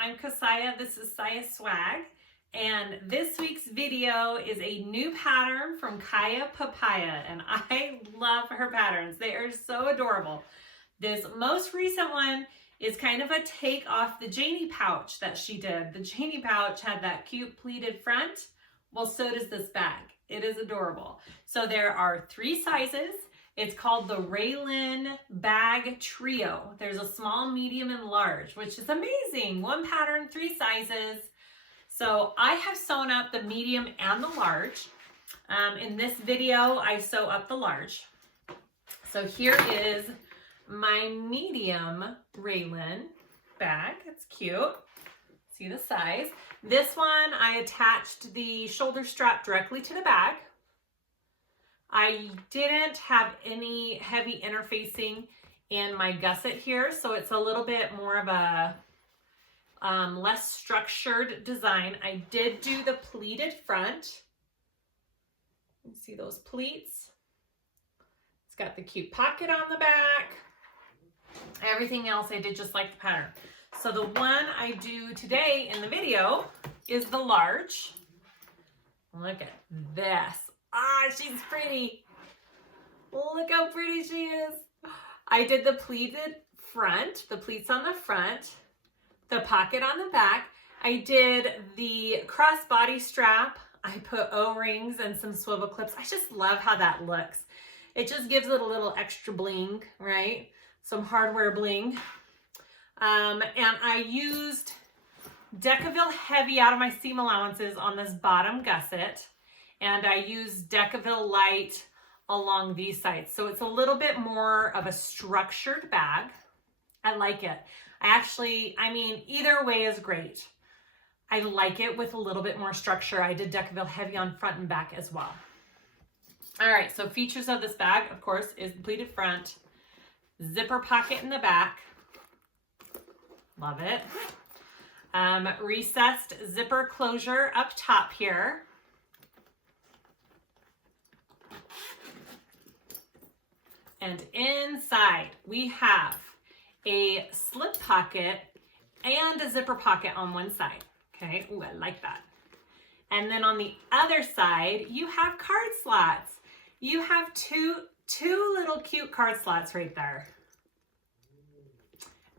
I'm Kassiah. This is SiahSwag, and this week's video is a new pattern from Papaya, and I love her patterns. They are so adorable. This most recent one is kind of a take off the Janie pouch that she did. The Janie pouch had that cute pleated front. Well, so does this bag. It is adorable. So there are 3 sizes. It's called the Raelyn Bag Trio. There's a small, medium, and large, which is amazing. 1 pattern, 3 sizes. So I have sewn up the medium and the large. In this video, I sew up the large. So here is my medium Raelyn bag. It's cute. See the size. This one, I attached the shoulder strap directly to the bag. I didn't have any heavy interfacing in my gusset here, so it's a little bit more of a less structured design. I did do the pleated front. You see those pleats? It's got the cute pocket on the back. Everything else I did just like the pattern. So the one I do today in the video is the large. Look at this. Ah, she's pretty. Look how pretty she is. I did the pleated front, the pleats on the front, the pocket on the back. I did the crossbody strap. I put O-rings and some swivel clips. I just love how that looks. It just gives it a little extra bling, right? Some hardware bling. And I used Decaville Heavy out of my seam allowances on this bottom gusset. And I use Decaville Light along these sides. So it's a little bit more of a structured bag. I like it. I mean, either way is great. I like it with a little bit more structure. I did Decaville Heavy on front and back as well. All right, so features of this bag, of course, is the pleated front, zipper pocket in the back. Love it. Recessed zipper closure up top here. And inside we have a slip pocket and a zipper pocket on one side. Okay, ooh, I like that. And then on the other side, you have card slots. You have two little cute card slots right there.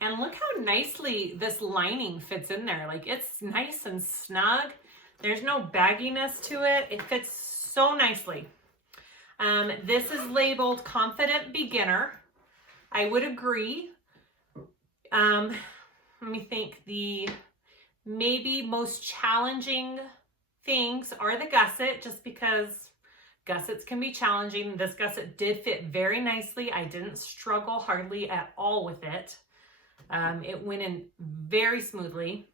And look how nicely this lining fits in there. Like, it's nice and snug. There's no bagginess to it. It fits so nicely. This is labeled Confident Beginner. I would agree. Let me think. The maybe most challenging things are the gusset, just because gussets can be challenging. This gusset did fit very nicely. I didn't struggle hardly at all with it. It went in very smoothly.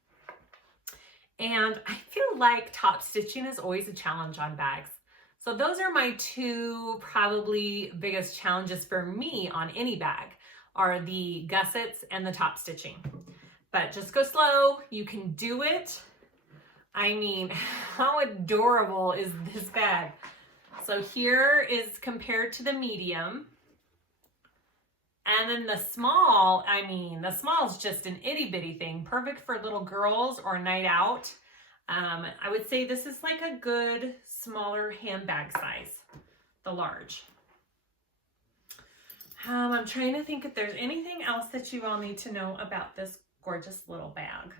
And I feel like top stitching is always a challenge on bags. So those are my 2 probably biggest challenges for me on any bag, are the gussets and the top stitching. But just go slow. You can do it. I mean, how adorable is this bag? So here is compared to the medium. And then the small, the small is just an itty bitty thing, perfect for little girls or night out. I would say this is like a good smaller handbag size, the large. I'm trying to think if there's anything else that you all need to know about this gorgeous little bag.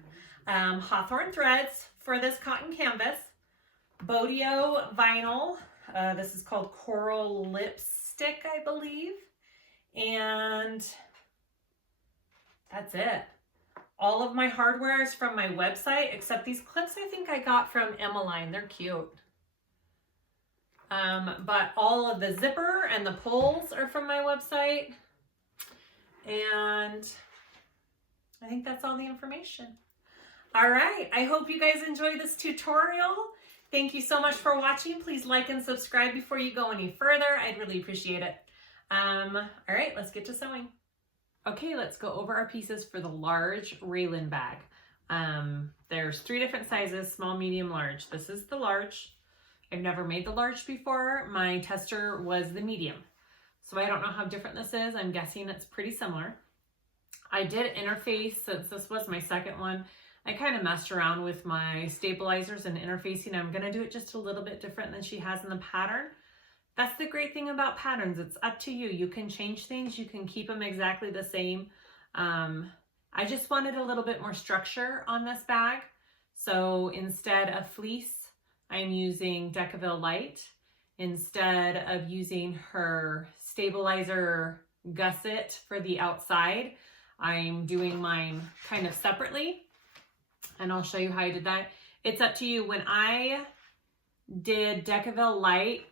Hawthorne threads for this cotton canvas, BoDeeOh vinyl. This is called Coral Lipstick, I believe. And that's it. All of my hardware is from my website, except these clips I think I got from Emmeline. They're cute. But all of the zipper and the pulls are from my website. And I think that's all the information. All right. I hope you guys enjoyed this tutorial. Thank you so much for watching. Please like and subscribe before you go any further. I'd really appreciate it. All right, let's get to sewing. Okay, let's go over our pieces for the large Raelyn bag. There's 3 different sizes, small, medium, large. This is the large. I've never made the large before. My tester was the medium. So I don't know how different this is. I'm guessing it's pretty similar. I did interface, since this was my second one, I kind of messed around with my stabilizers and interfacing. I'm going to do it just a little bit different than she has in the pattern. That's the great thing about patterns. It's up to you. You can change things. You can keep them exactly the same. I just wanted a little bit more structure on this bag. So instead of fleece, I'm using Decaville Light. Instead of using her stabilizer Gusset for the outside, I'm doing mine kind of separately. And I'll show you how I did that. It's up to you. When I did Decaville Light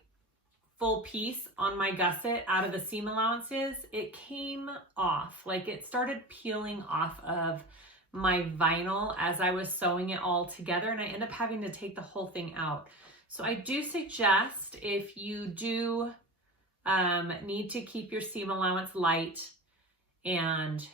full piece on my gusset out of the seam allowances, it came off. Like it started peeling off of my vinyl as I was sewing it all together, and I ended up having to take the whole thing out. So I do suggest, if you do need to keep your seam allowance light and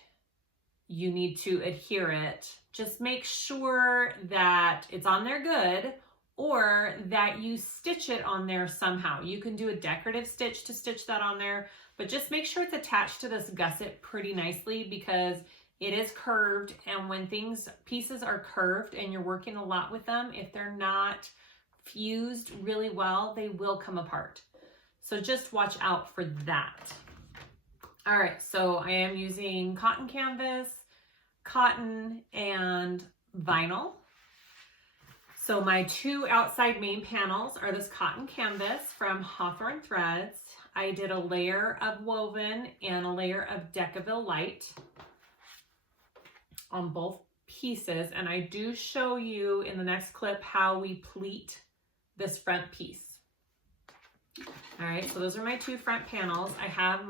you need to adhere it, just make sure that it's on there good, or that you stitch it on there somehow. You can do a decorative stitch to stitch that on there, but just make sure it's attached to this gusset pretty nicely, because it is curved, and when pieces are curved and you're working a lot with them, if they're not fused really well, they will come apart. So just watch out for that. All right, so I am using cotton canvas, cotton, and vinyl. So my two outside main panels are this cotton canvas from Hawthorne Threads. I did a layer of woven and a layer of Decaville Light on both pieces, and I do show you in the next clip how we pleat this front piece. All right, so those are my two front panels. I have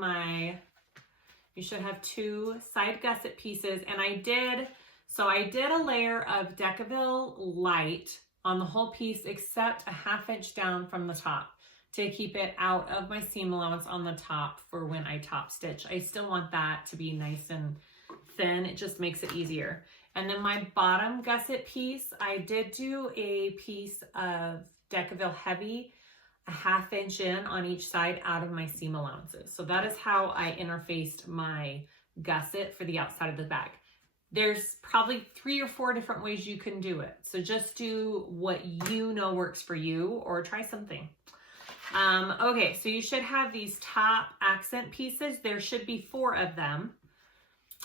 you should have two side gusset pieces, and I did a layer of Decaville Light on the whole piece except a 1/2 inch down from the top to keep it out of my seam allowance on the top for when I top stitch. I still want that to be nice and thin. It just makes it easier. And then my bottom gusset piece, I did do a piece of Decaville Heavy, a 1/2 inch in on each side out of my seam allowances. So that is how I interfaced my gusset for the outside of the bag. There's probably 3 or 4 different ways you can do it. So just do what you know works for you, or try something. Okay, so you should have these top accent pieces. There should be 4 of them.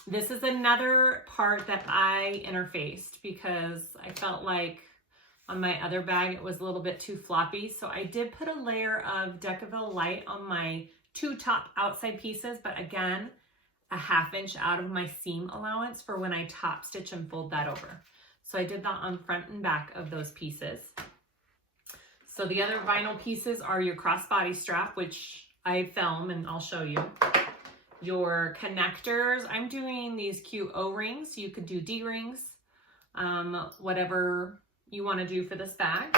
This is another part that I interfaced because I felt like on my other bag it was a little bit too floppy. So I did put a layer of Decaville Light on my 2 top outside pieces, but again, a 1/2 inch out of my seam allowance for when I top stitch and fold that over. So I did that on front and back of those pieces. So the other vinyl pieces are your crossbody strap, which I film and I'll show you. Your connectors, I'm doing these cute O-rings. You could do D-rings, whatever you want to do for this bag.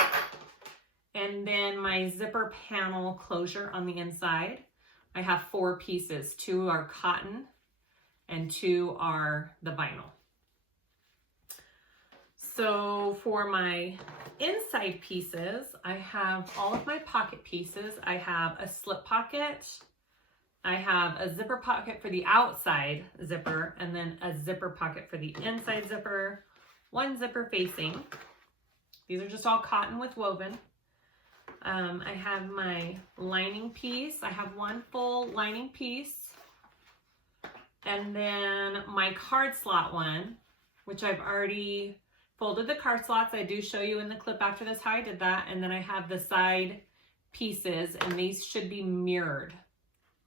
And then my zipper panel closure on the inside. I have 4 pieces. 2 are cotton and 2 are the vinyl. So for my inside pieces, I have all of my pocket pieces. I have a slip pocket, I have a zipper pocket for the outside zipper, and then a zipper pocket for the inside zipper, 1 zipper facing. These are just all cotton with woven. I have my lining piece. I have 1 full lining piece. And then my card slot one, which I've already folded the card slots. I do show you in the clip after this how I did that. And then I have the side pieces, and these should be mirrored.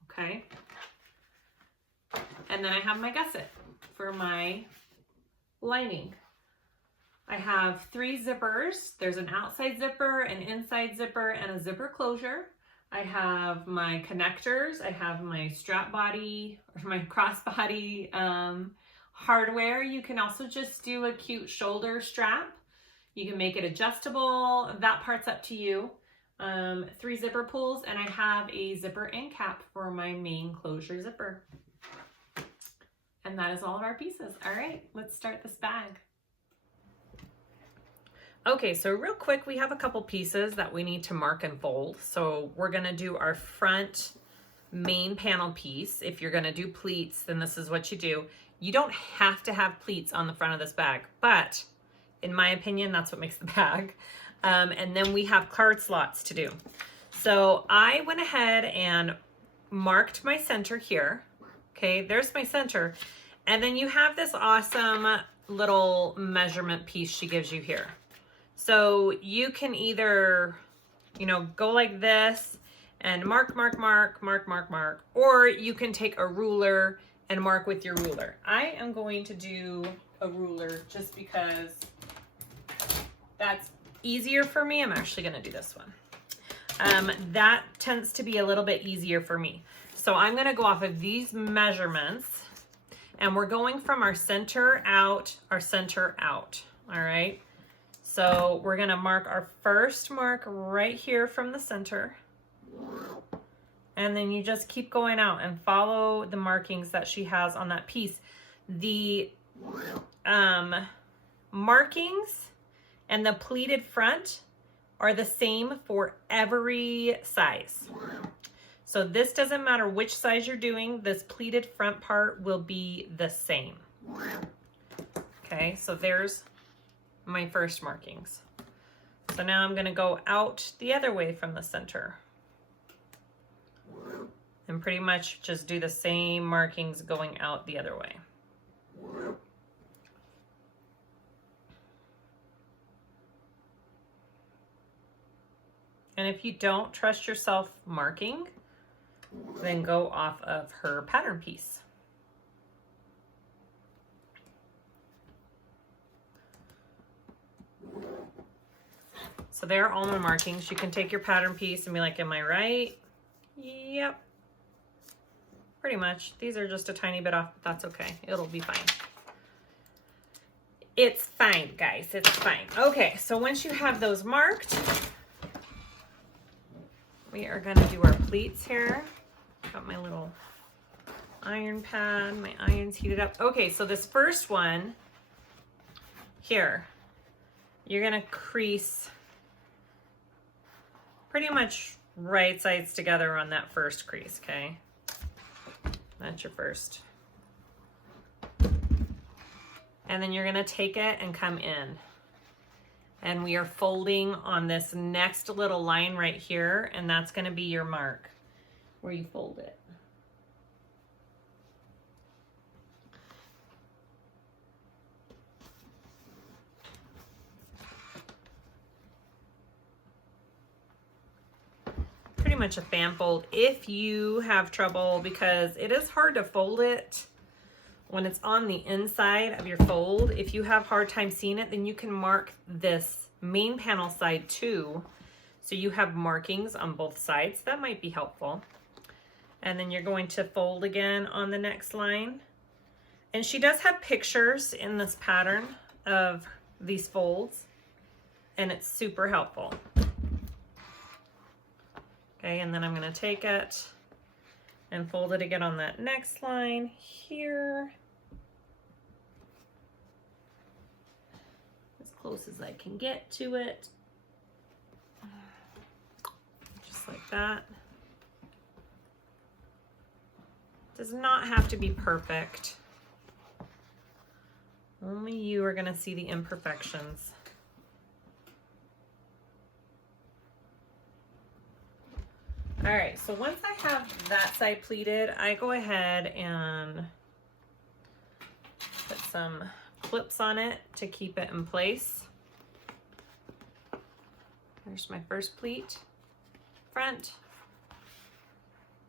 Okay. And then I have my gusset for my lining. I have 3 zippers. There's an outside zipper, an inside zipper, and a zipper closure. I have my connectors. I have my strap body, or my crossbody hardware. You can also just do a cute shoulder strap. You can make it adjustable. That part's up to you. 3 zipper pulls, and I have a zipper end cap for my main closure zipper. And that is all of our pieces. All right, let's start this bag. Okay, so real quick, we have a couple pieces that we need to mark and fold. So we're gonna do our front main panel piece. If you're gonna do pleats, then this is what you do. You don't have to have pleats on the front of this bag, but In my opinion, that's what makes the bag. And then we have card slots to do. So I went ahead and marked my center here. Okay, there's my center. And then you have this awesome little measurement piece she gives you here. So you can either, you know, go like this and mark, or you can take a ruler and mark with your ruler. I am going to do a ruler just because that's easier for me. I'm actually going to do this one. That tends to be a little bit easier for me. So I'm going to go off of these measurements, and we're going from our center out, All right. So we're going to mark our first mark right here from the center. And then you just keep going out and follow the markings that she has on that piece. The markings and the pleated front are the same for every size. So this doesn't matter which size you're doing, this pleated front part will be the same. Okay, so there's my first markings. So now I'm gonna go out the other way from the center. And pretty much just do the same markings going out the other way. And if you don't trust yourself marking, then go off of her pattern piece. So there are all my markings. You can take your pattern piece and be like, am I right? Yep. Pretty much. These are just a tiny bit off, but that's okay. It'll be fine. It's fine, guys. It's fine. Okay, so once you have those marked, we are going to do our pleats here. Got my little iron pad. My iron's heated up. Okay, so this first one here, you're going to crease pretty much right sides together on that first crease, okay? That's your first. And then you're going to take it and come in. And we are folding on this next little line right here, and that's going to be your mark where you fold it. Pretty much a fan fold if you have trouble, because it is hard to fold it when it's on the inside of your fold. If you have a hard time seeing it, then you can mark this main panel side too, so you have markings on both sides. That might be helpful. And then you're going to fold again on the next line. And she does have pictures in this pattern of these folds, and it's super helpful. Okay, and then I'm going to take it and fold it again on that next line here. As close as I can get to it. Just like that. Does not have to be perfect. Only you are going to see the imperfections. All right, so once I have that side pleated, I go ahead and put some clips on it to keep it in place. There's my first pleat, front,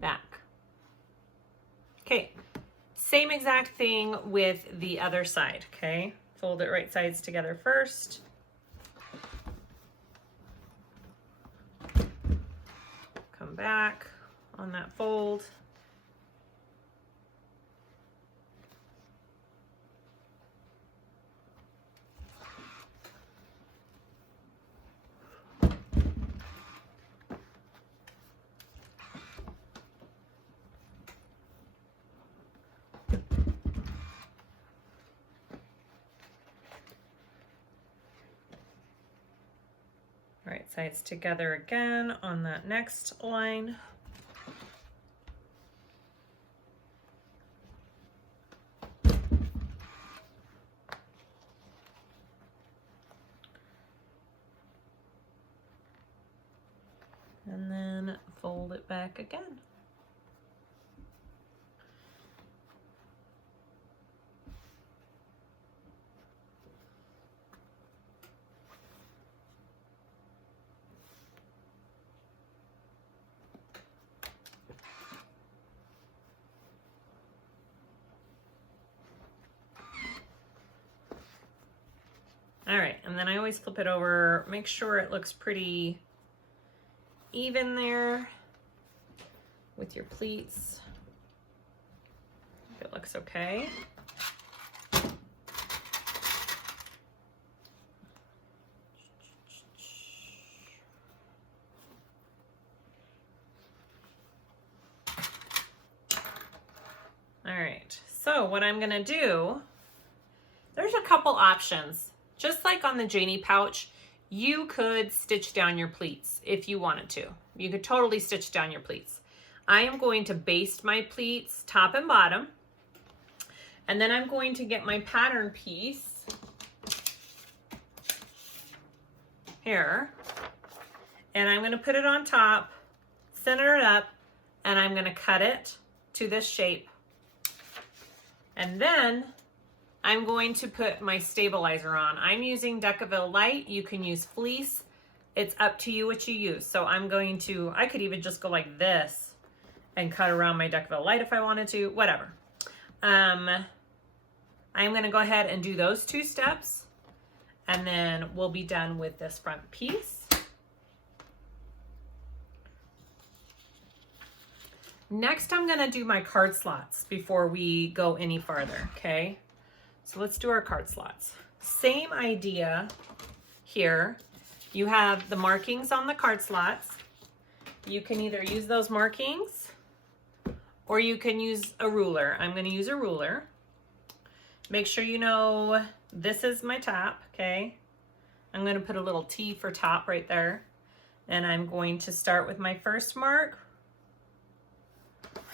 back. Okay, same exact thing with the other side, okay? Fold it right sides together first. Come back on that fold. Right sides together again on that next line. And then fold it back again. All right, and then I always flip it over, make sure it looks pretty even there with your pleats. If it looks okay. All right, so what I'm gonna do, there's a couple options. Just like on the Janie pouch, you could stitch down your pleats if you wanted to. You could totally stitch down your pleats. I am going to baste my pleats top and bottom. And then I'm going to get my pattern piece here. And I'm gonna put it on top, center it up, and I'm gonna cut it to this shape. And then I'm going to put my stabilizer on. I'm using Decaville Light. You can use fleece. It's up to you what you use. So I'm going to, I could even just go like this and cut around my Decaville Light if I wanted to, whatever. I'm gonna go ahead and do those 2 steps, and then we'll be done with this front piece. Next, I'm gonna do my card slots before we go any farther, okay? So let's do our card slots. Same idea here. You have the markings on the card slots. You can either use those markings or you can use a ruler. I'm going to use a ruler. Make sure you know this is my top, okay? I'm going to put a little T for top right there. And I'm going to start with my first mark.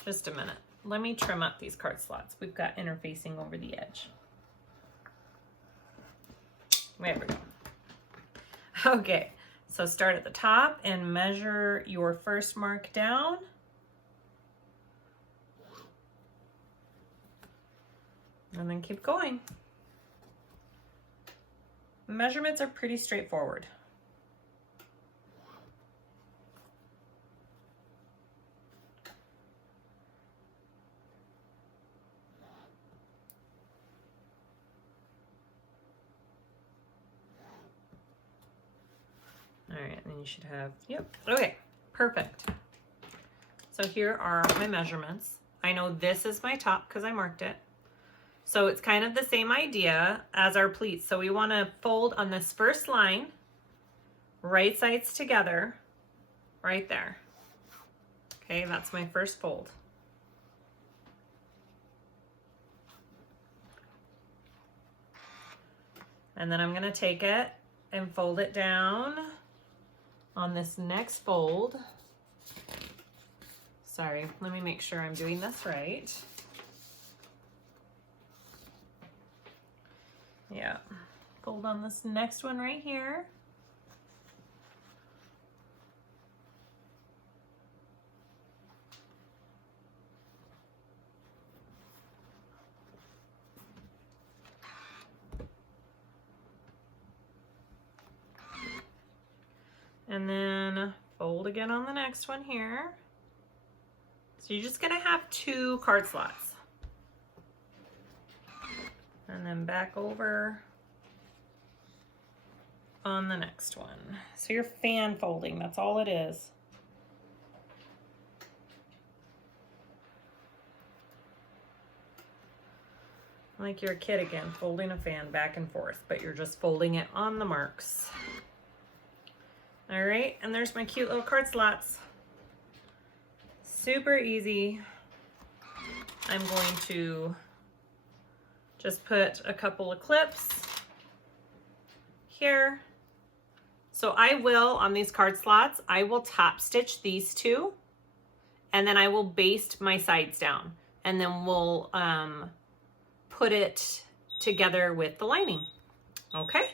Just a minute. Let me trim up these card slots. We've got interfacing over the edge. There we go. Okay, so start at the top and measure your first mark down. And then keep going. Measurements are pretty straightforward. All right, and you should have, yep, okay, perfect. So here are my measurements. I know this is my top because I marked it. So it's kind of the same idea as our pleats. So we want to fold on this first line, right sides together, right there. Okay, that's my first fold. And then I'm going to take it and fold it down on this next fold. Sorry, let me make sure I'm doing this right. Yeah, fold on this next one right here. And then fold again on the next one here. So you're just gonna have 2 card slots. And then back over on the next one. So you're fan folding, that's all it is. Like you're a kid again, folding a fan back and forth, but you're just folding it on the marks. All right, and there's my cute little card slots. Super easy. I'm going to just put a couple of clips here. So I will, on these card slots, I will top stitch these 2, and then I will baste my sides down, and then we'll put it together with the lining. Okay.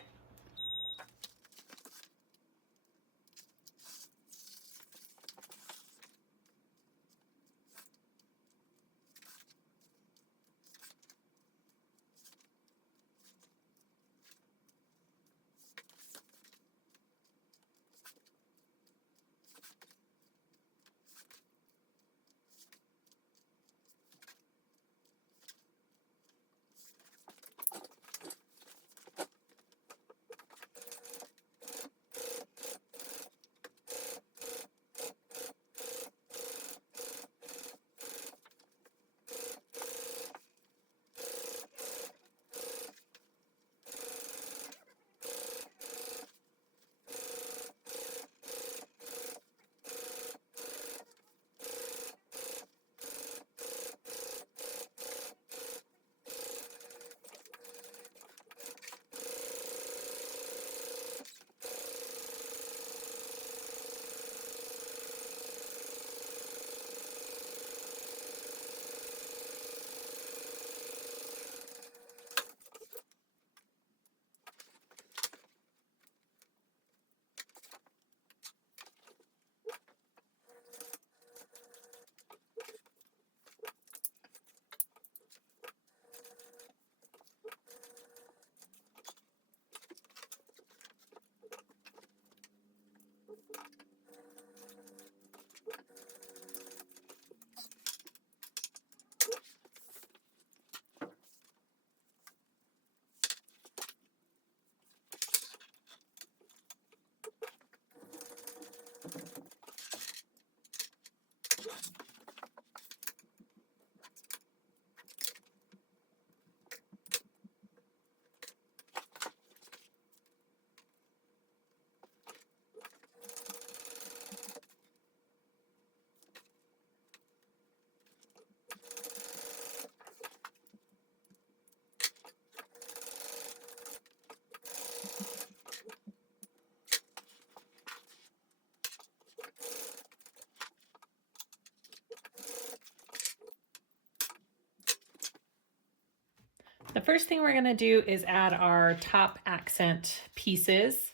first thing we're going to do is add our top accent pieces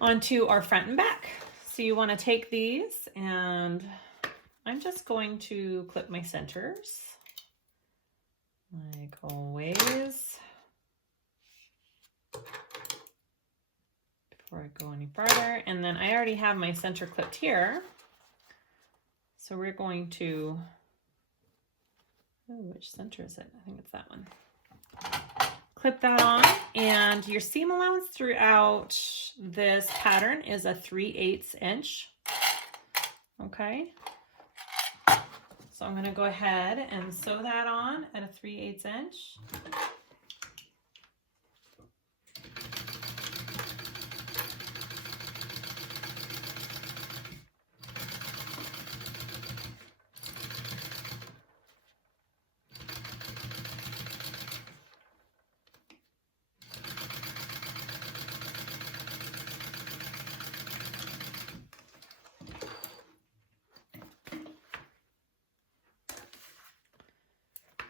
onto our front and back. So you want to take these, and I'm just going to clip my centers like always before I go any farther. And then I already have my center clipped here, so we're going to, oh, which center is it? I think it's that one. Clip that on, and your seam allowance throughout this pattern is a 3/8 inch. Okay, so I'm going to go ahead and sew that on at a 3/8 inch.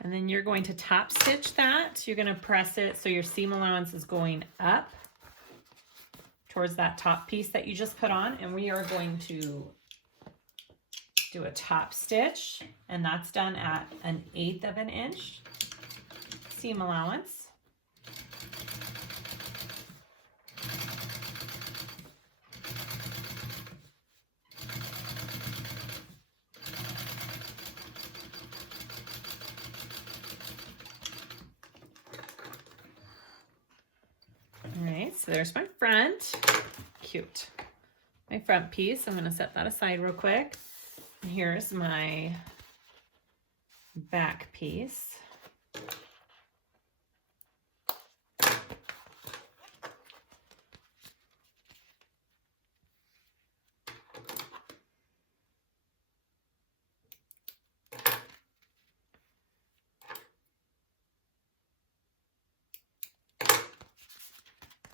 And then you're going to top stitch that. You're going to press it so your seam allowance is going up towards that top piece that you just put on. And we are going to do a top stitch, and that's done at 1/8 of an inch seam allowance. So there's my front, cute. My front piece, I'm gonna set that aside real quick. And here's my back piece.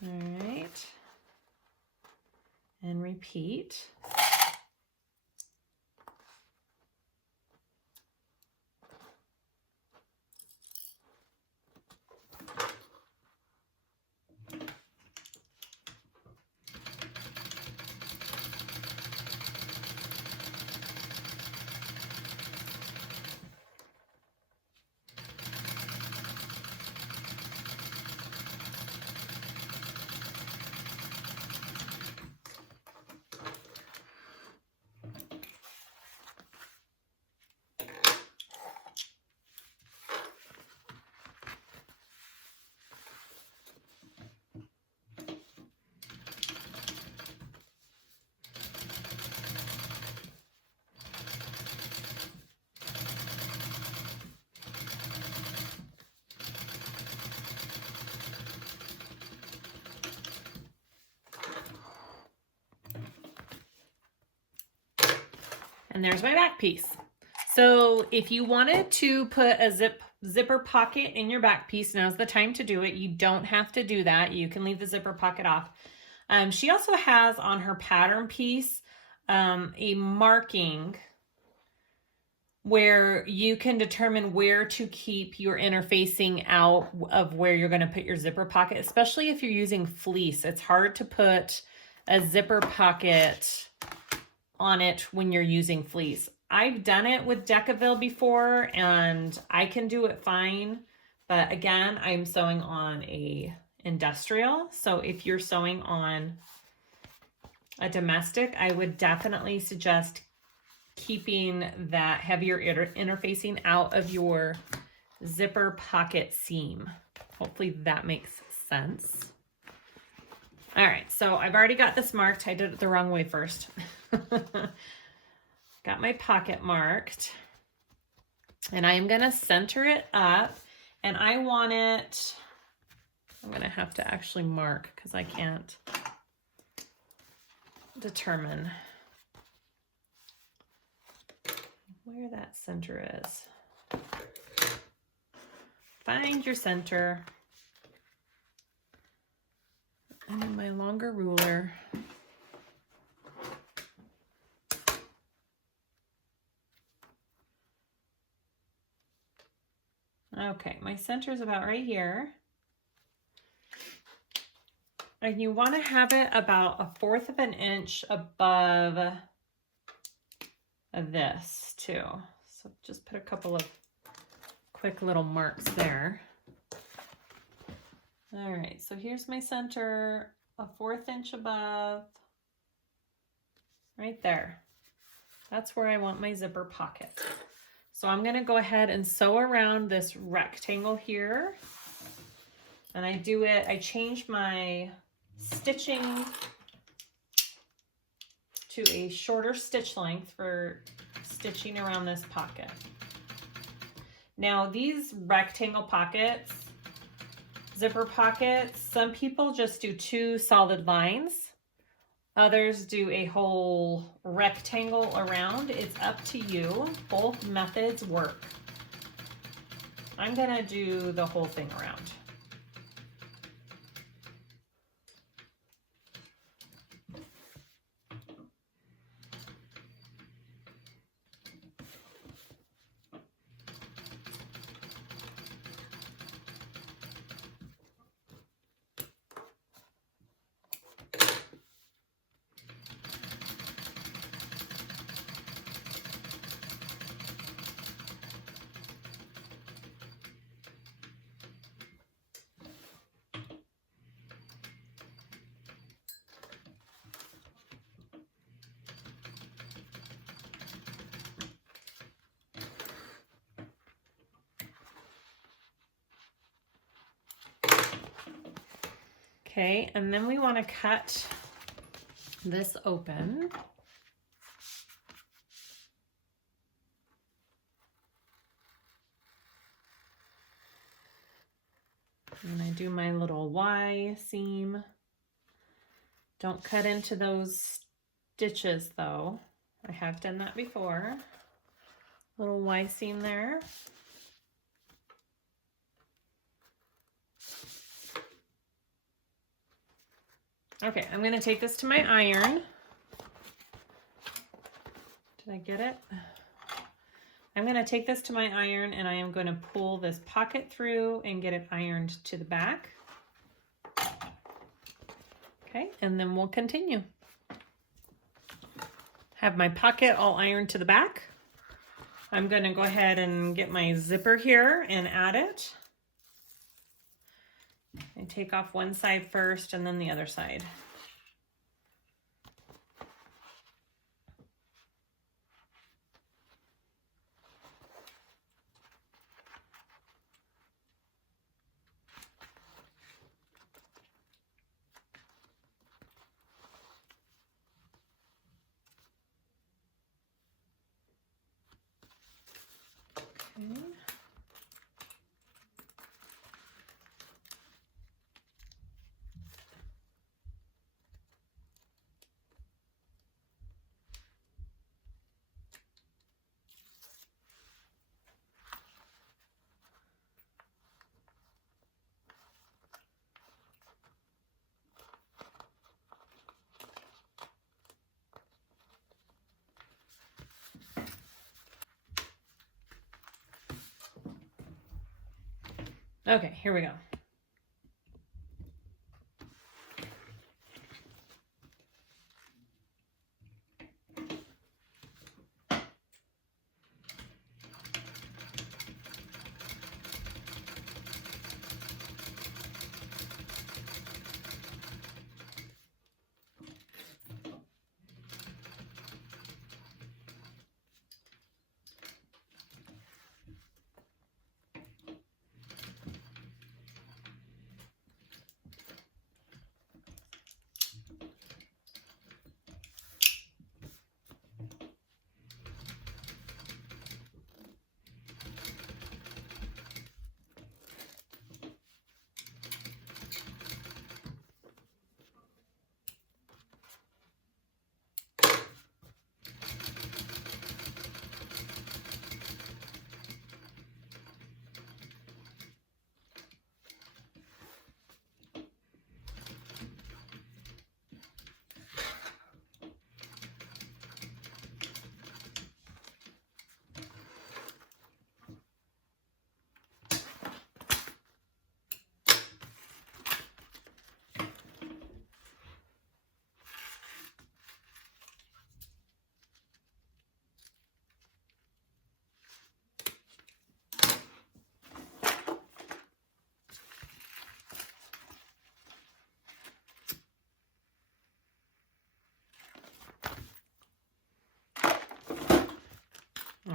All right, and repeat. And there's my back piece. So if you wanted to put a zipper pocket in your back piece, now's the time to do it. You don't have to do that. You can leave the zipper pocket off. She also has on her pattern piece a marking where you can determine where to keep your interfacing out of where you're going to put your zipper pocket, especially if you're using fleece. It's hard to put a zipper pocket on it when you're using fleece. I've done it with Decaville before and I can do it fine, but again, I'm sewing on a industrial. So if you're sewing on a domestic, I would definitely suggest keeping that heavier interfacing out of your zipper pocket seam. Hopefully that makes sense. All right, so I've already got this marked. I did it the wrong way first. Got my pocket marked, and I'm gonna center it up, and I want it, I'm gonna have to actually mark because I can't determine where that center is. Find your center. And then my longer ruler. Okay, my center is about right here. And you want to have it about 1/4 of an inch above this too. So just put a couple of quick little marks there. All right, so here's my center, 1/4 inch above, right there. That's where I want my zipper pocket. So I'm gonna go ahead and sew around this rectangle here. And I change my stitching to a shorter stitch length for stitching around this pocket. Now these rectangle pockets, zipper pockets, some people just do 2 solid lines. Others do a whole rectangle around. It's up to you. Both methods work. I'm gonna do the whole thing around. Okay, and then we want to cut this open. And I do my little Y seam. Don't cut into those stitches though. I have done that before. Little Y seam there. Okay, I'm gonna take this to my iron. Did I get it? I'm gonna take this to my iron and I am gonna pull this pocket through and get it ironed to the back. Okay, and then we'll continue. Have my pocket all ironed to the back. I'm gonna go ahead and get my zipper here and add it. I take off one side first and then the other side. Okay. Okay, here we go.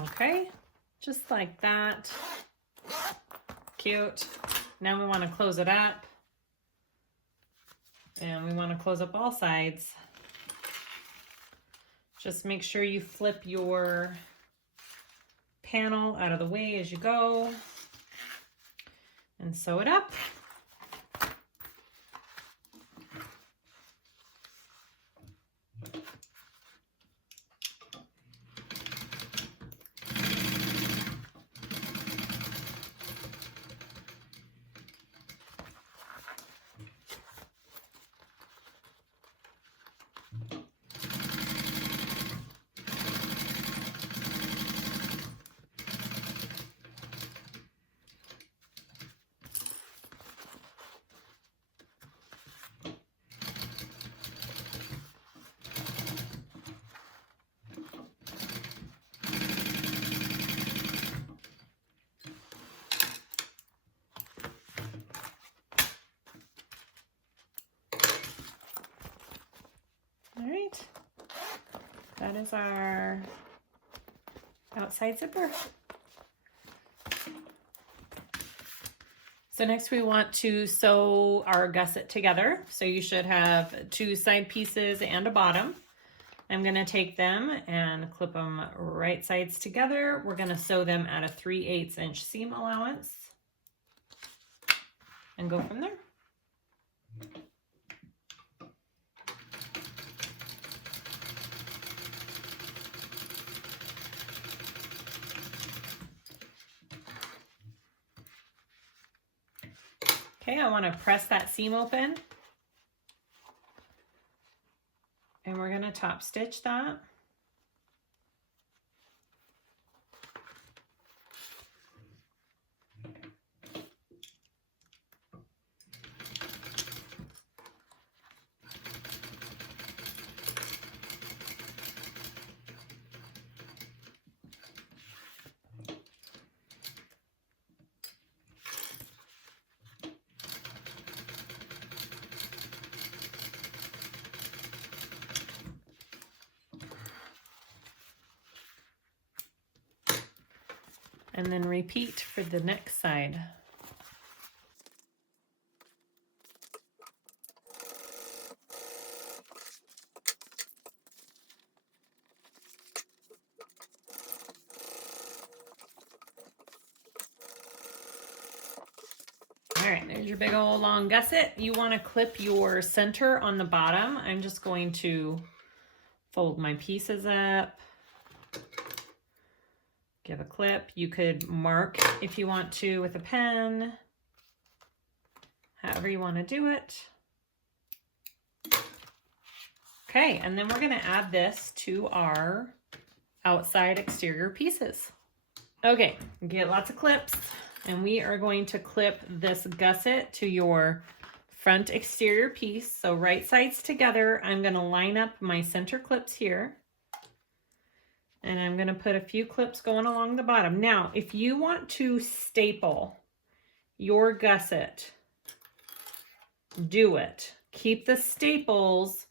Okay, just like that. Cute. Now we want to close it up. And we want to close up all sides. Just make sure you flip your panel out of the way as you go and sew it up. All right, that is our outside zipper. So next we want to sew our gusset together. So you should have 2 side pieces and a bottom. I'm gonna take them and clip them right sides together. We're gonna sew them at a 3/8 inch seam allowance and go from there. Okay, I want to press that seam open. And we're going to top stitch that. And then repeat for the next side. All right, there's your big old long gusset. You want to clip your center on the bottom. I'm just going to fold my pieces up. Give a clip. You could mark if you want to with a pen, however you want to do it. Okay, and then we're going to add this to our outside exterior pieces. Okay, get lots of clips, and we are going to clip this gusset to your front exterior piece. So right sides together, I'm going to line up my center clips here. And I'm going to put a few clips going along the bottom. Now, if you want to staple your gusset, do it. Keep the staples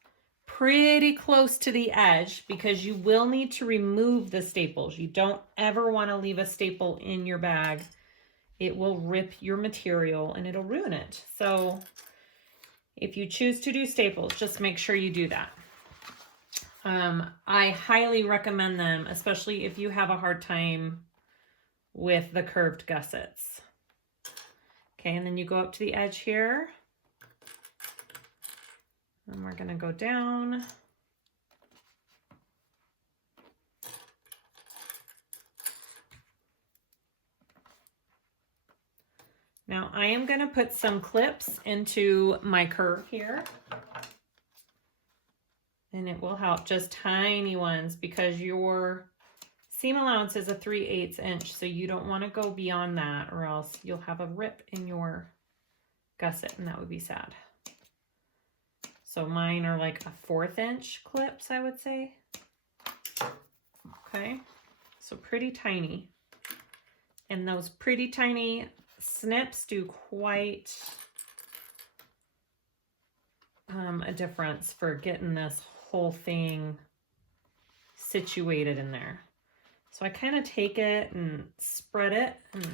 pretty close to the edge because you will need to remove the staples. You don't ever want to leave a staple in your bag. It will rip your material and it'll ruin it. So if you choose to do staples, just make sure you do that. I highly recommend them, especially if you have a hard time with the curved gussets. Okay, and then you go up to the edge here. And we're going to go down. Now I am going to put some clips into my curve here. And it will help, just tiny ones, because your seam allowance is a 3/8 inch, so you don't want to go beyond that or else you'll have a rip in your gusset and that would be sad. So mine are like a 1/4 inch clips, I would say. Okay, so pretty tiny. And those pretty tiny snips do quite a difference for getting this whole thing situated in there. So I kind of take it and spread it and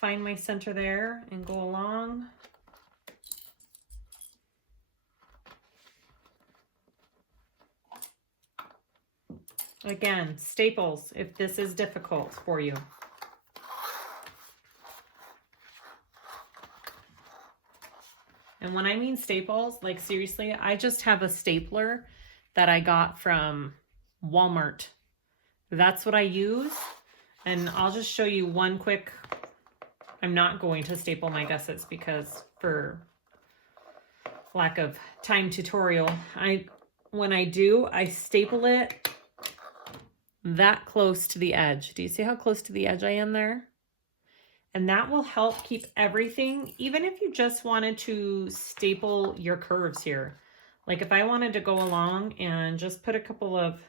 find my center there and go along. Again, staples if this is difficult for you. And when I mean staples, like seriously, I just have a stapler that I got from Walmart. That's what I use. And I'll just show you one quick, I'm not going to staple my gussets because for lack of time tutorial, when I do, I staple it that close to the edge. Do you see how close to the edge I am there? And that will help keep everything, even if you just wanted to staple your curves here. Like if I wanted to go along and just put a couple of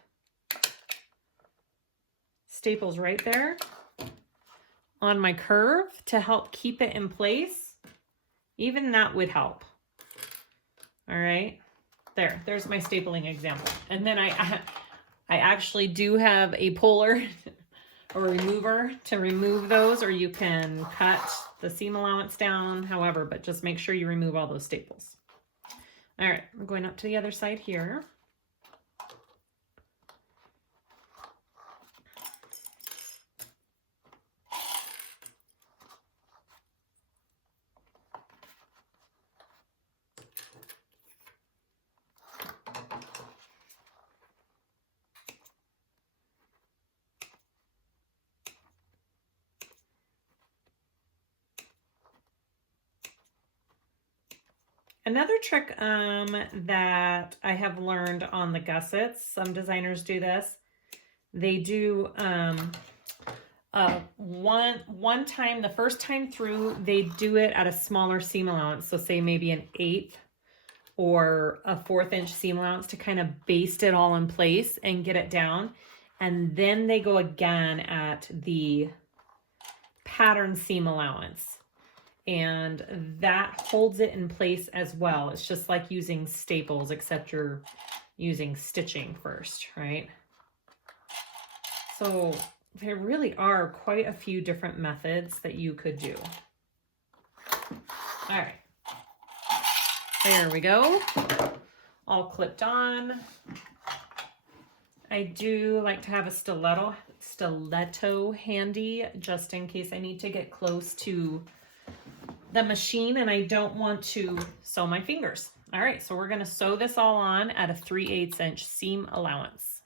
staples right there on my curve to help keep it in place, even that would help. All right, there's my stapling example. And then I actually do have a puller or remover to remove those, or you can cut the seam allowance down, however, but just make sure you remove all those staples. All right, I'm going up to the other side here. Another trick that I have learned on the gussets, some designers do this. They do one time, the first time through, they do it at a smaller seam allowance. So say maybe an 1/8 or a 1/4 inch seam allowance to kind of baste it all in place and get it down. And then they go again at the pattern seam allowance. And that holds it in place as well. It's just like using staples, except you're using stitching first, right? So there really are quite a few different methods that you could do. All right, there we go. All clipped on. I do like to have a stiletto handy just in case I need to get close to the machine and I don't want to sew my fingers. All right, so we're going to sew this all on at a 3/8 inch seam allowance.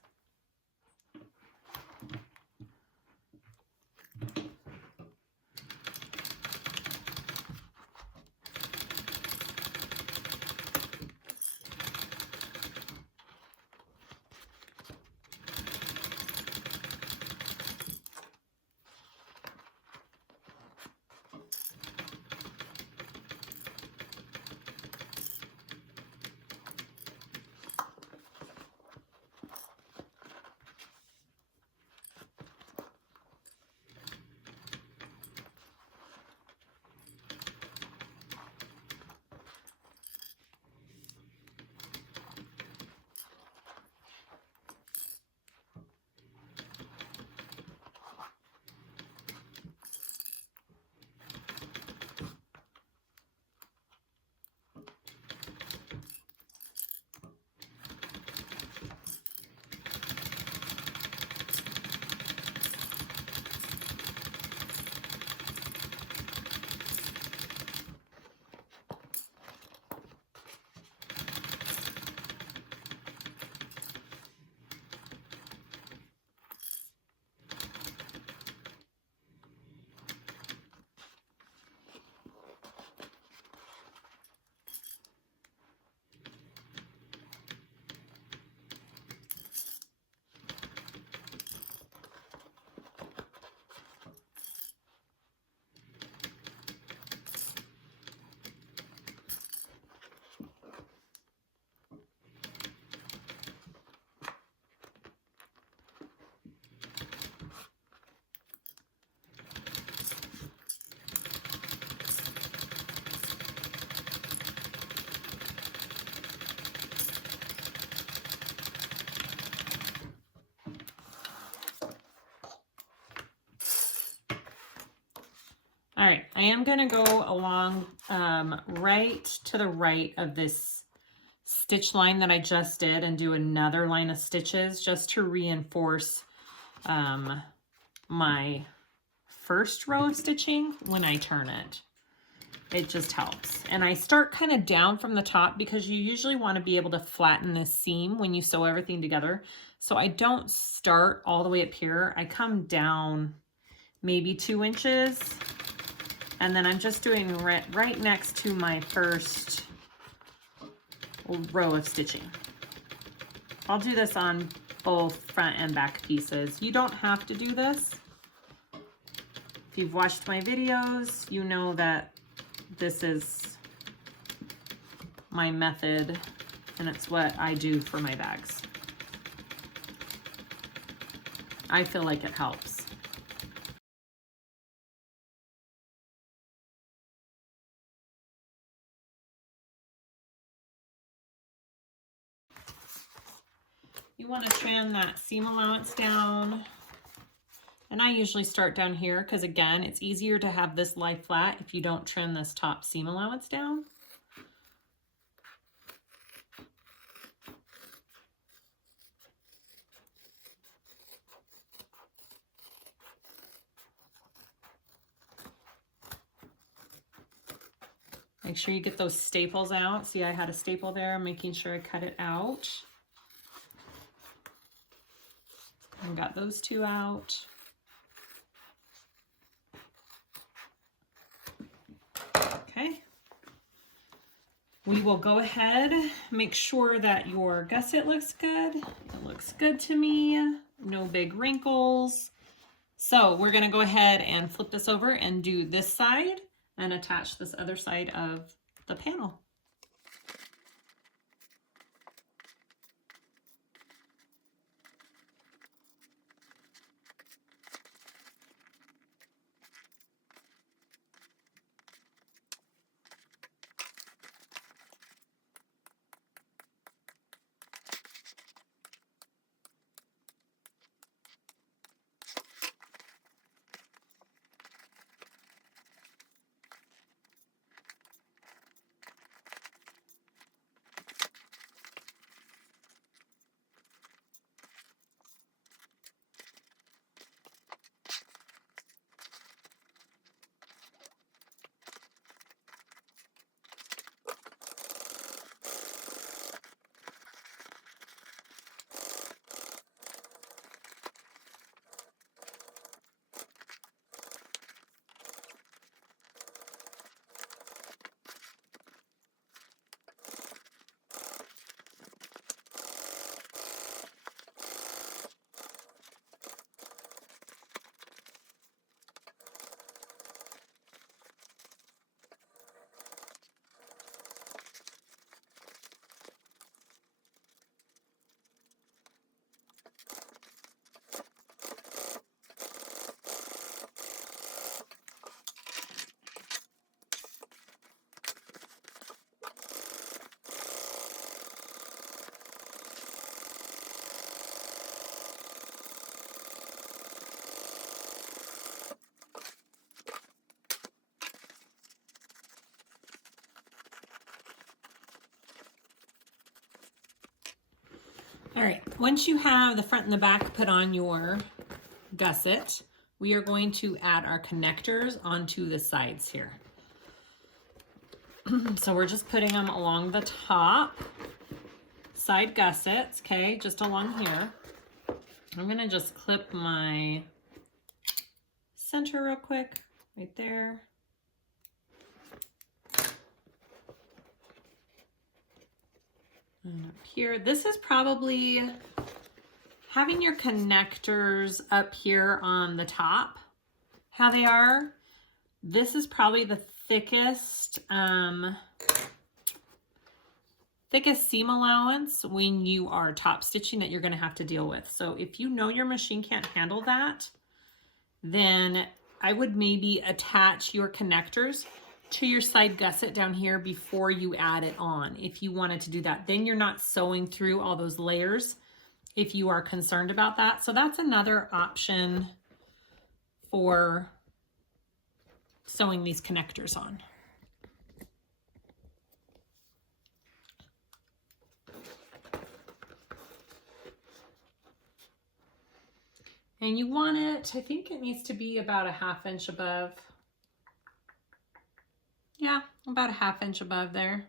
All right, I am gonna go along right to the right of this stitch line that I just did and do another line of stitches just to reinforce my first row of stitching when I turn it. It just helps. And I start kind of down from the top because you usually want to be able to flatten this seam when you sew everything together. So I don't start all the way up here. I come down maybe 2 inches. And then I'm just doing right next to my first row of stitching. I'll do this on both front and back pieces. You don't have to do this. If you've watched my videos, you know that this is my method and it's what I do for my bags. I feel like it helps. You want to trim that seam allowance down. And I usually start down here because, again, it's easier to have this lie flat if you don't trim this top seam allowance down. Make sure you get those staples out. See, I had a staple there. I'm making sure I cut it out. I got those 2 out. Okay. We will go ahead, make sure that your gusset looks good. It looks good to me. No big wrinkles. So we're going to go ahead and flip this over and do this side and attach this other side of the panel. All right, once you have the front and the back put on your gusset, we are going to add our connectors onto the sides here. So we're just putting them along the top side gussets, okay, just along here. I'm gonna just clip my center real quick, right there. And up here, this is probably having your connectors up here on the top, how they are. This is probably the thickest seam allowance when you are top stitching that you're going to have to deal with. So if you know your machine can't handle that, then I would maybe attach your connectors to your side gusset down here before you add it on, if you wanted to do that. Then you're not sewing through all those layers if you are concerned about that. So that's another option for sewing these connectors on. And you want it, I think it needs to be about a 1/2 inch above. Yeah, about a 1/2 inch above there.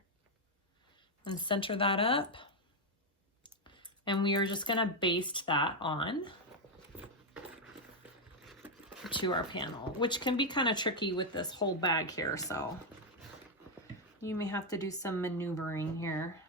And center that up. And we are just gonna baste that on to our panel, which can be kind of tricky with this whole bag here, so you may have to do some maneuvering here.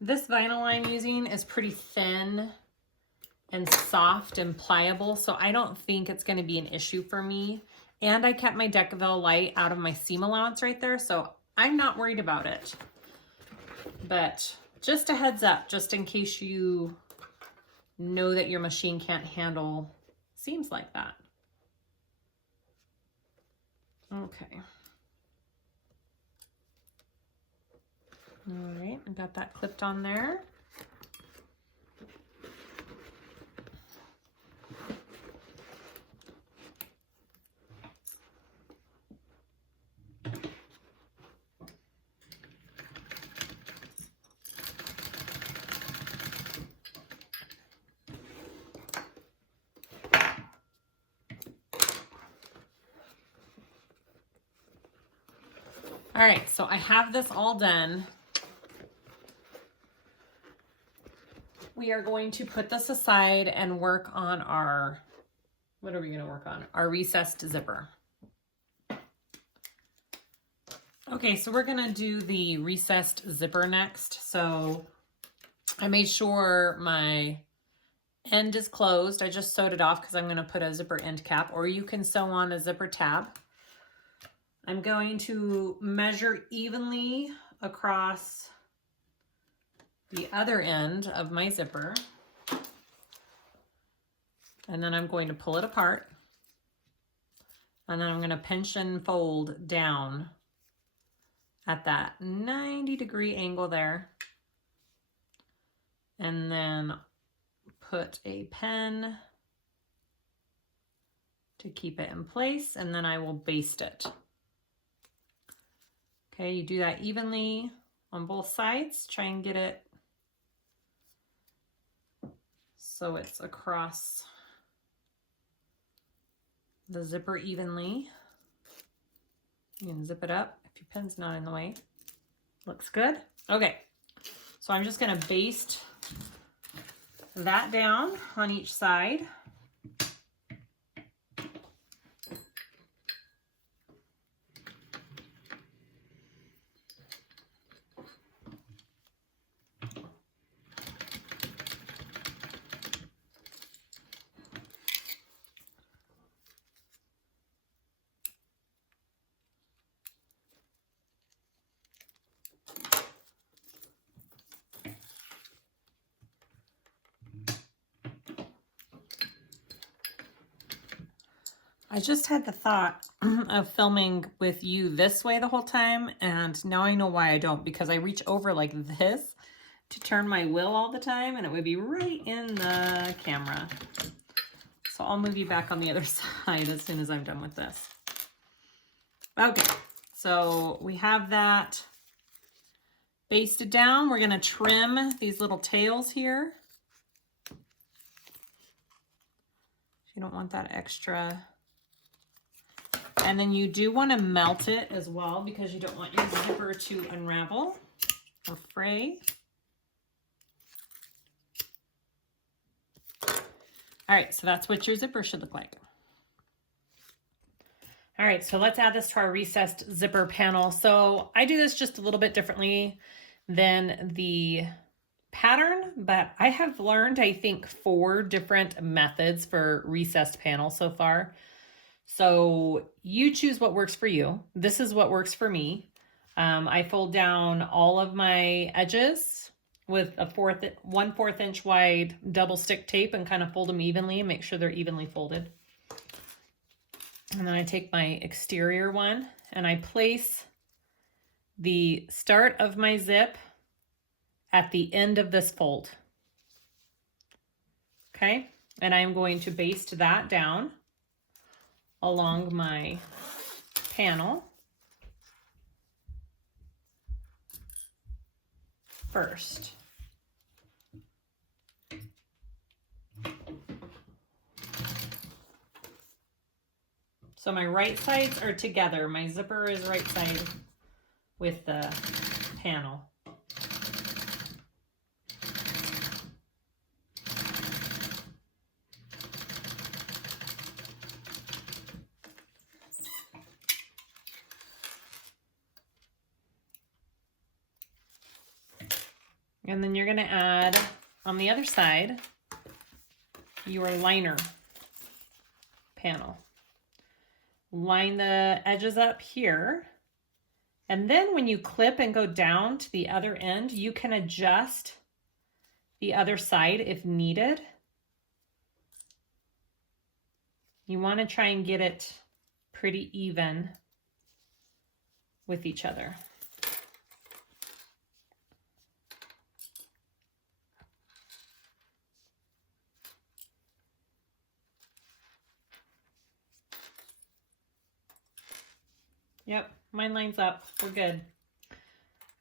This vinyl I'm using is pretty thin and soft and pliable, so I don't think it's going to be an issue for me. And I kept my Decaville light out of my seam allowance right there, so I'm not worried about it. But just a heads up, just in case you know that your machine can't handle seams like that. Okay. All right, I got that clipped on there. All right, so I have this all done. We are going to put this aside and work on our, what are we going to work on? Our recessed zipper. Okay, so we're going to do the recessed zipper next. So I made sure my end is closed. I just sewed it off because I'm going to put a zipper end cap, or you can sew on a zipper tab. I'm going to measure evenly across the other end of my zipper, and then I'm going to pull it apart, and then I'm going to pinch and fold down at that 90-degree angle there, and then put a pin to keep it in place, and then I will baste it. Okay, you do that evenly on both sides. Try and get it so it's across the zipper evenly. You can zip it up if your pin's not in the way. Looks good. Okay, so I'm just gonna baste that down on each side. I just had the thought of filming with you this way the whole time, and now I know why I don't, because I reach over like this to turn my wheel all the time, and it would be right in the camera. So I'll move you back on the other side as soon as I'm done with this. Okay, so we have that basted down. We're gonna trim these little tails here. You don't want that extra. And then you do want to melt it as well, because you don't want your zipper to unravel or fray. All right, so that's what your zipper should look like. All right, so let's add this to our recessed zipper panel. So I do this just a little bit differently than the pattern, but I have learned, I think, 4 different methods for recessed panel so far. So you choose what works for you. This is what works for me. I fold down all of my edges with a 1/4 inch wide double stick tape and kind of fold them evenly and make sure they're evenly folded. And then I take my exterior one and I place the start of my zip at the end of this fold. Okay, and I'm going to baste that down along my panel first. So my right sides are together. My zipper is right side with the panel. And then you're going to add on the other side your liner panel. Line the edges up here. And then when you clip and go down to the other end, you can adjust the other side if needed. You want to try and get it pretty even with each other. Yep, mine lines up. We're good.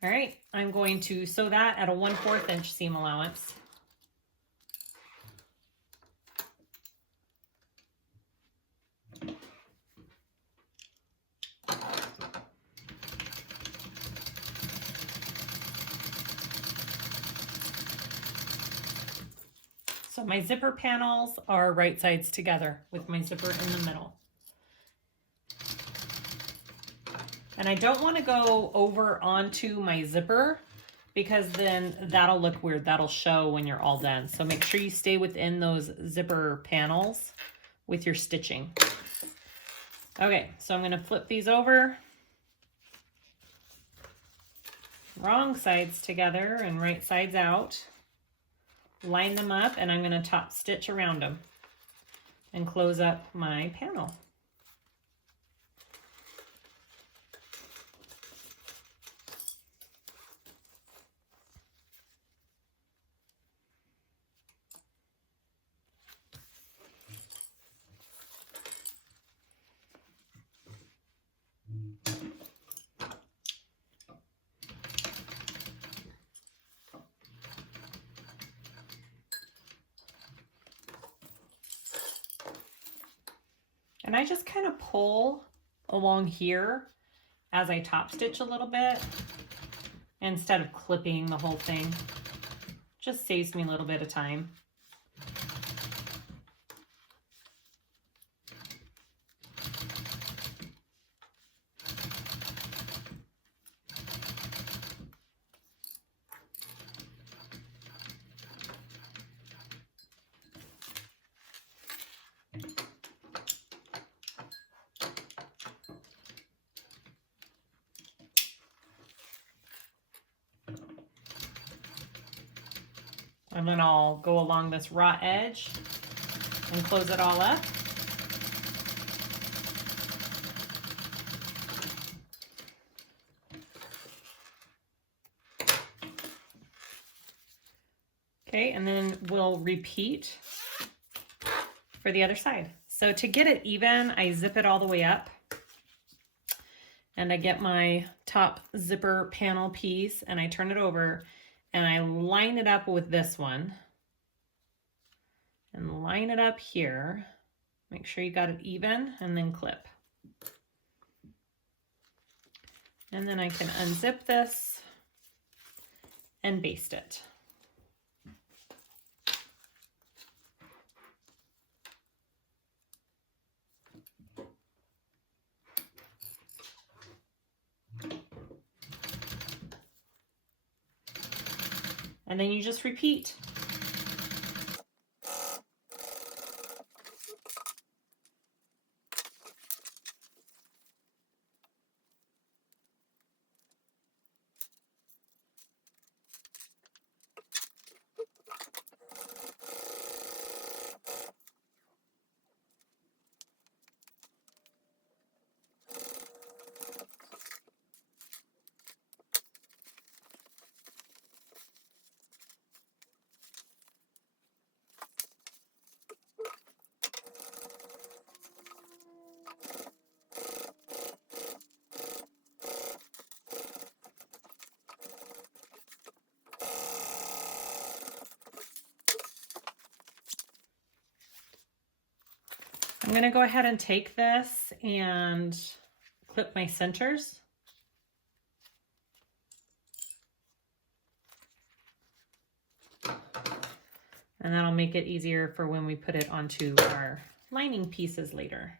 All right, I'm going to sew that at a 1/4 inch seam allowance. So my zipper panels are right sides together with my zipper in the middle. And I don't want to go over onto my zipper because then that'll look weird. That'll show when you're all done. So make sure you stay within those zipper panels with your stitching. Okay, so I'm going to flip these over. Wrong sides together and right sides out. Line them up, and I'm going to top stitch around them and close up my panel. And I just kind of pull along here as I top stitch a little bit instead of clipping the whole thing. Just saves me a little bit of time. And then I'll go along this raw edge and close it all up. Okay, and then we'll repeat for the other side. So to get it even, I zip it all the way up. And I get my top zipper panel piece and I turn it over. And I line it up with this one and line it up here. Make sure you got it even and then clip. And then I can unzip this and baste it. And then you just repeat. I'm gonna go ahead and take this and clip my centers. And that'll make it easier for when we put it onto our lining pieces later.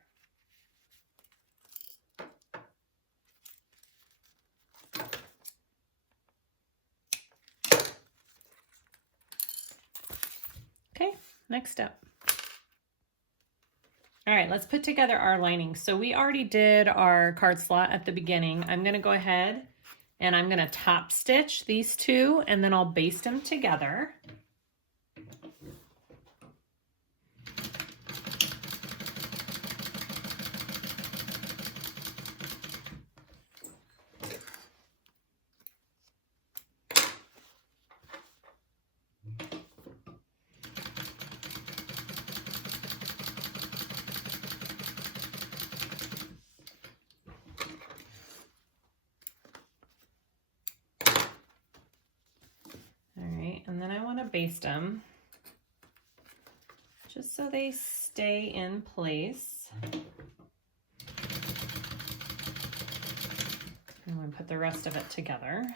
Okay, next step. All right, let's put together our lining. So we already did our card slot at the beginning. I'm gonna go ahead and I'm gonna top stitch these two and then I'll baste them together. And then I want to baste them just so they stay in place. I'm going to put the rest of it together.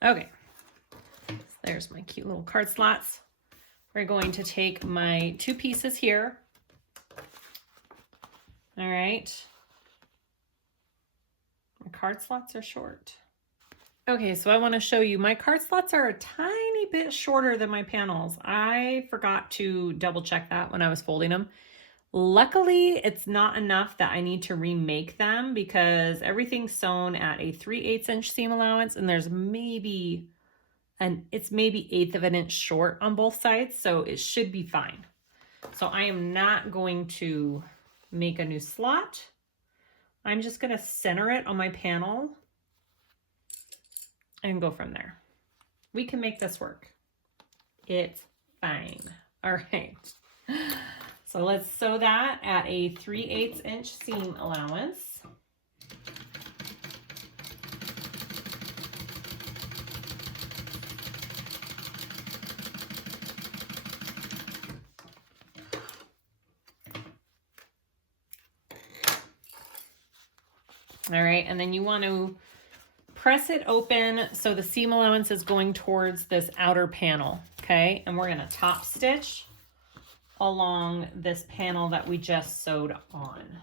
Okay, so there's my cute little card slots. We're going to take my two pieces here. All right. My card slots are short. Okay, so I want to show you my card slots are a tiny bit shorter than my panels. I forgot to double check that when I was folding them. Luckily, it's not enough that I need to remake them because everything's sewn at a 3/8 inch seam allowance and there's maybe it's maybe 1/8 of an inch short on both sides, so it should be fine. So I am not going to make a new slot. I'm just going to center it on my panel and go from there. We can make this work. It's fine. All right. So let's sew that at a 3/8 inch seam allowance. All right, and then you want to press it open so the seam allowance is going towards this outer panel, okay? And we're gonna top stitch along this panel that we just sewed on.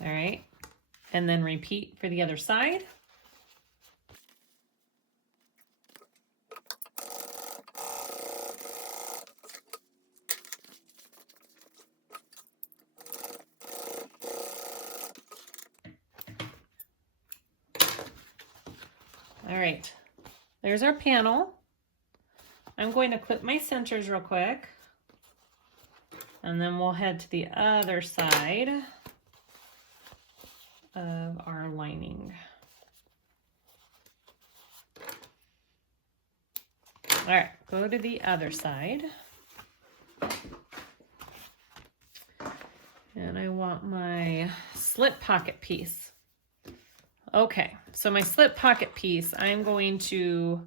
All right, and then repeat for the other side. All right, there's our panel. I'm going to clip my centers real quick, and then we'll head to the other side of our lining. All right, go to the other side. And I want my slip pocket piece. Okay, so my slip pocket piece, I'm going to,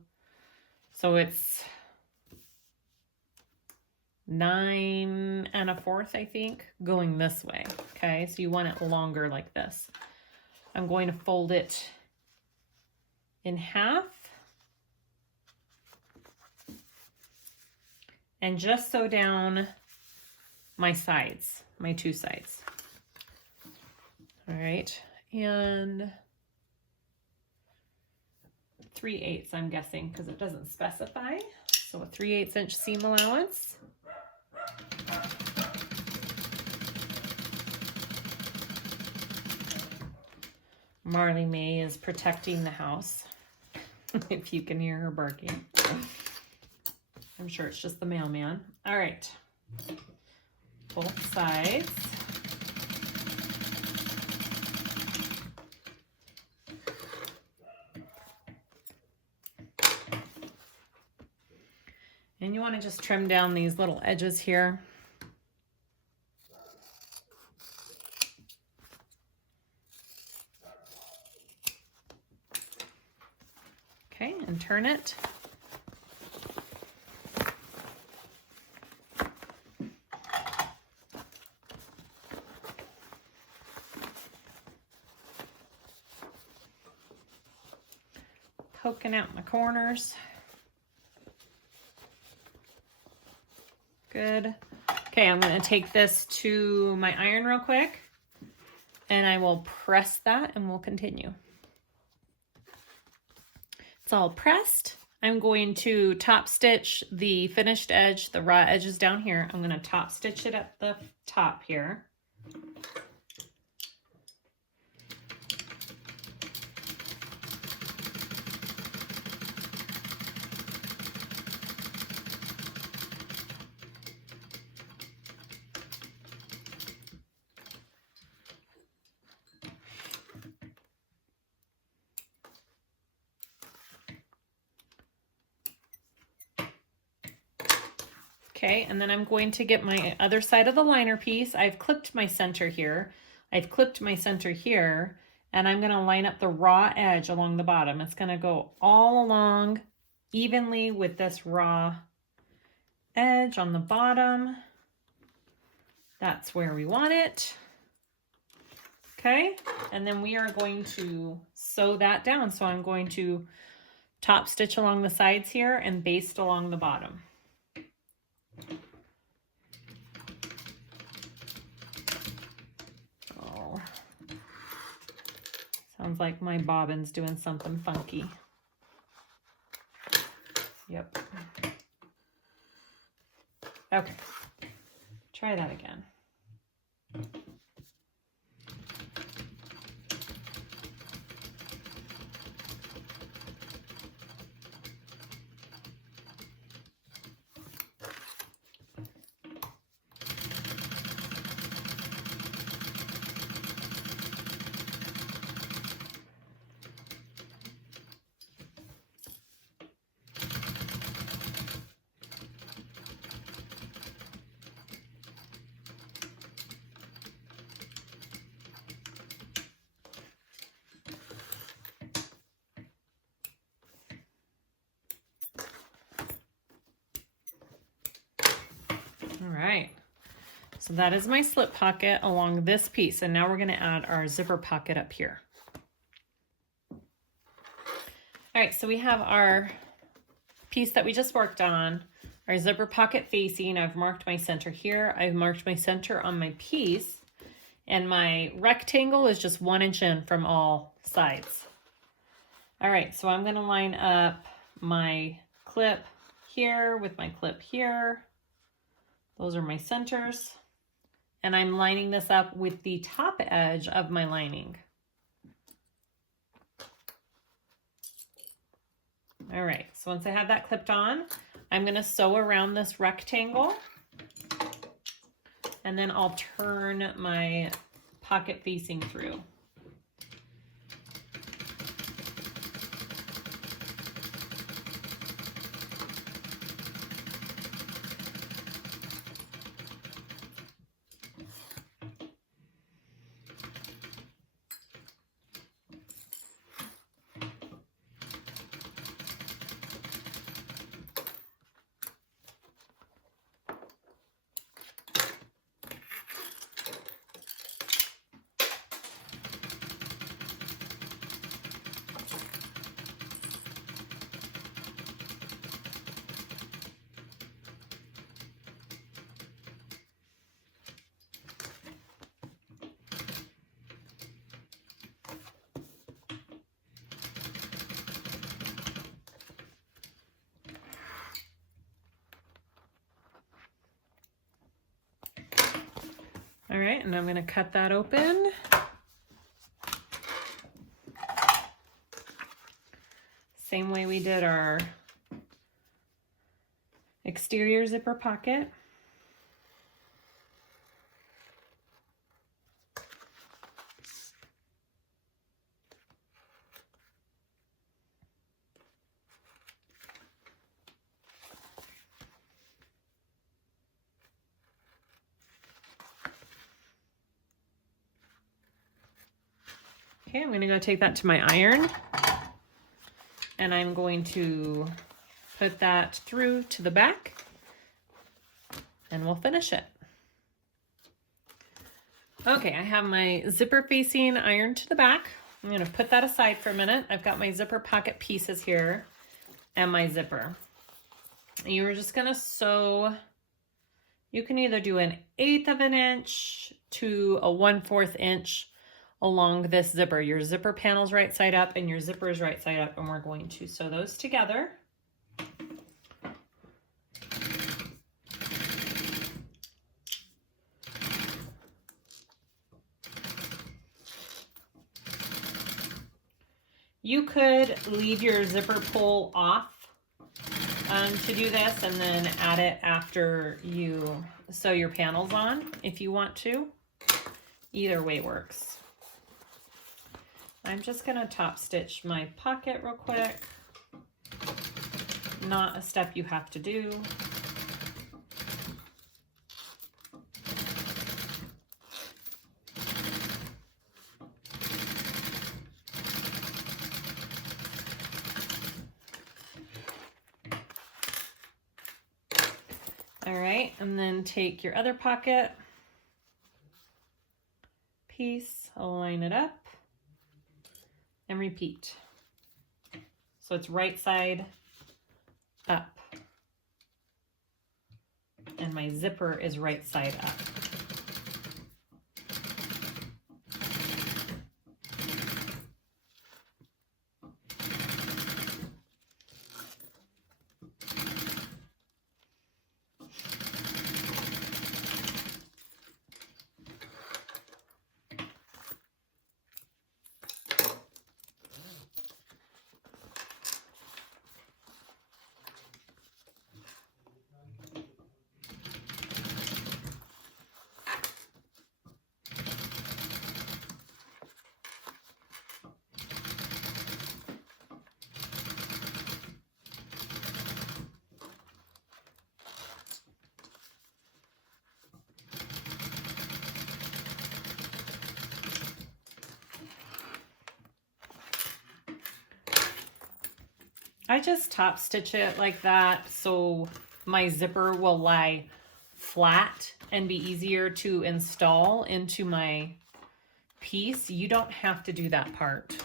so it's 9 1/4, I think, going this way. Okay, so you want it longer like this. I'm going to fold it in half and just sew down my sides, my two sides. All right, and 3/8, I'm guessing, because it doesn't specify. So a 3/8 inch seam allowance. Marley May is protecting the house, if you can hear her barking. I'm sure it's just the mailman. All right. both sides. And you want to just trim down these little edges here. Okay, and turn it. Poking out in the corners. Good. Okay, I'm going to take this to my iron real quick, and I will press that and we'll continue. It's all pressed. I'm going to top stitch the finished edge, the raw edges down here. I'm going to top stitch it at the top here. Okay, and then I'm going to get my other side of the liner piece. I've clipped my center here. I've clipped my center here, and I'm gonna line up the raw edge along the bottom. It's gonna go all along evenly with this raw edge on the bottom. That's where we want it. Okay, and then we are going to sew that down. So I'm going to top stitch along the sides here and baste along the bottom. Oh, sounds like my bobbin's doing something funky. Yep. Okay, try that again. All right, so that is my slip pocket along this piece, and now we're going to add our zipper pocket up here. All right, so we have our piece that we just worked on, our zipper pocket facing. I've marked my center here. I've marked my center on my piece, and my rectangle is just 1 inch in from all sides. All right, so I'm going to line up my clip here with my clip here. Those are my centers, and I'm lining this up with the top edge of my lining. All right, so once I have that clipped on, I'm going to sew around this rectangle, and then I'll turn my pocket facing through. All right, and I'm going to cut that open. Same way we did our exterior zipper pocket. Okay, I'm gonna go take that to my iron, and I'm going to put that through to the back, and we'll finish it. Okay, I have my zipper facing iron to the back. I'm gonna put that aside for a minute. I've got my zipper pocket pieces here and my zipper. You're just gonna sew, you can either do 1/8 of an inch to a 1/4 inch along this zipper. Your zipper panel's right side up and your zipper is right side up, and we're going to sew those together. You could leave your zipper pull off to do this and then add it after you sew your panels on if you want to. Either way works. I'm just gonna top stitch my pocket real quick. Not a step you have to do. All right, and then take your other pocket piece, align it up, and repeat. So it's right side up, and my zipper is right side up. I just top stitch it like that so my zipper will lie flat and be easier to install into my piece. You don't have to do that part.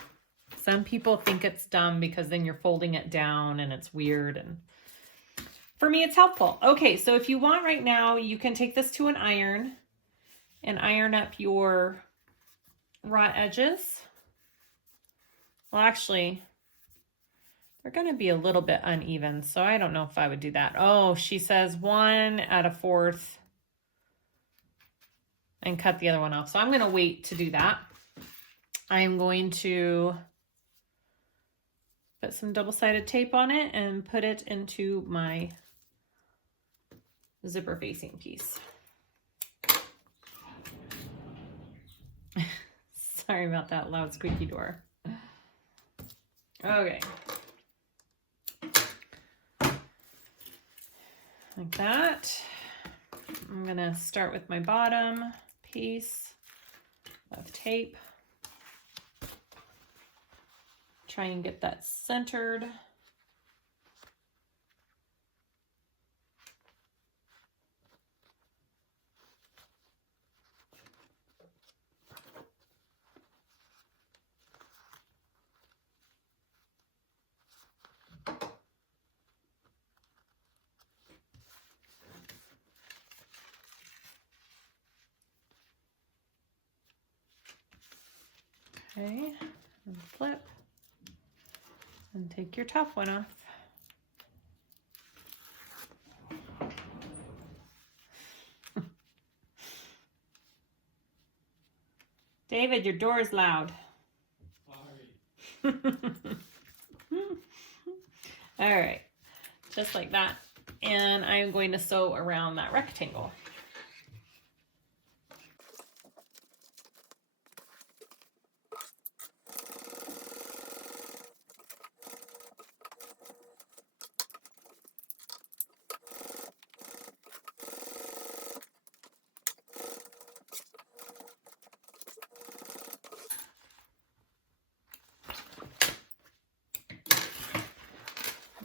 Some people think it's dumb because then you're folding it down and it's weird, and for me it's helpful. Okay, so if you want right now, you can take this to an iron and iron up your raw edges. Well, actually, they're going to be a little bit uneven, so I don't know if I would do that. Oh, she says 1/4 and cut the other one off. So I'm going to wait to do that. I'm going to put some double-sided tape on it and put it into my zipper facing piece. Sorry about that loud squeaky door. Okay. Like that. I'm gonna start with my bottom piece of tape. Try and get that centered. Okay, and flip, and take your top one off. David, your door is loud. Sorry. All right, just like that. And I'm going to sew around that rectangle.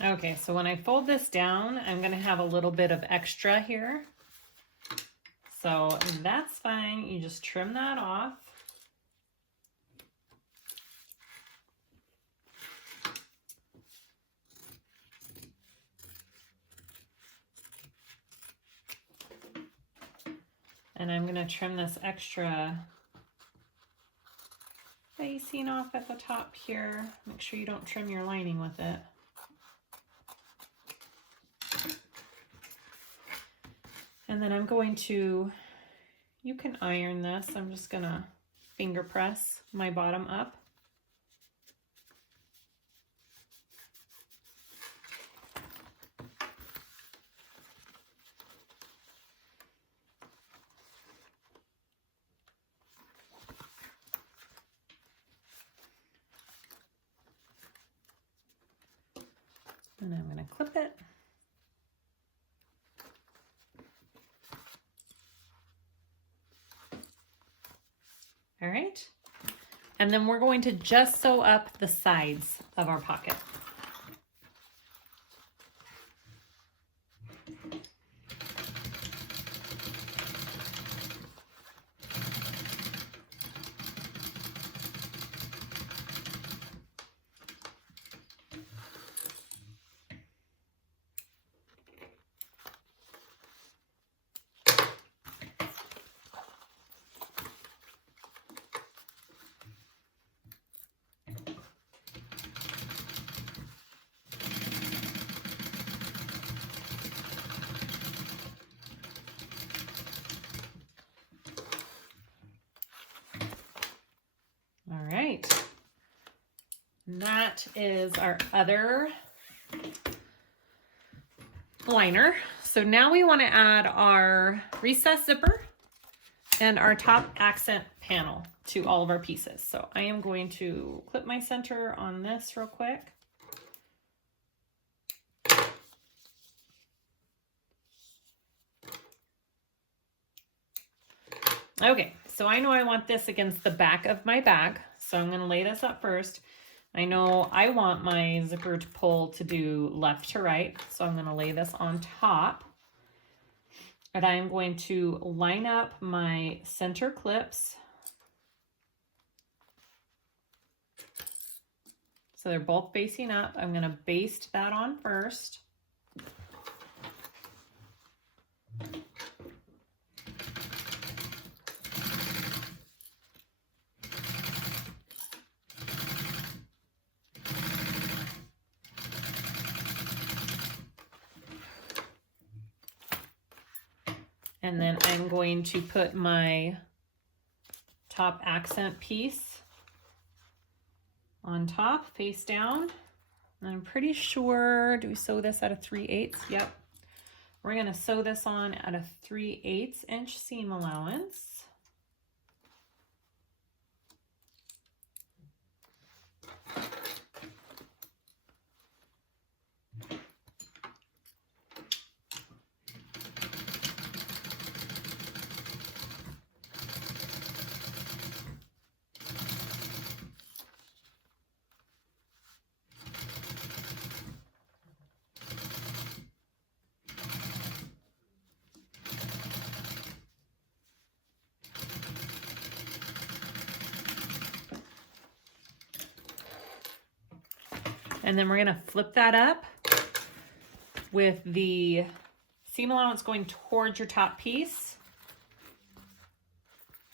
Okay, so when I fold this down, I'm going to have a little bit of extra here. So that's fine. You just trim that off. And I'm going to trim this extra facing off at the top here. Make sure you don't trim your lining with it. And then I'm going to, you can iron this. I'm just going to finger press my bottom up. And I'm going to clip it. All right. And then we're going to just sew up the sides of our pocket. All right, and that is our other liner. So now we want to add our recessed zipper and our top accent panel to all of our pieces. So I am going to clip my center on this real quick. Okay, so I know I want this against the back of my bag, so I'm going to lay this up first. I know I want my zipper to pull to do left to right, so I'm going to lay this on top. And I am going to line up my center clips so they're both facing up. I'm going to baste that on first. And then I'm going to put my top accent piece on top, face down. And I'm pretty sure, do we sew this at a 3/8? Yep. We're gonna sew this on at a 3/8 inch seam allowance. And then we're gonna flip that up with the seam allowance going towards your top piece.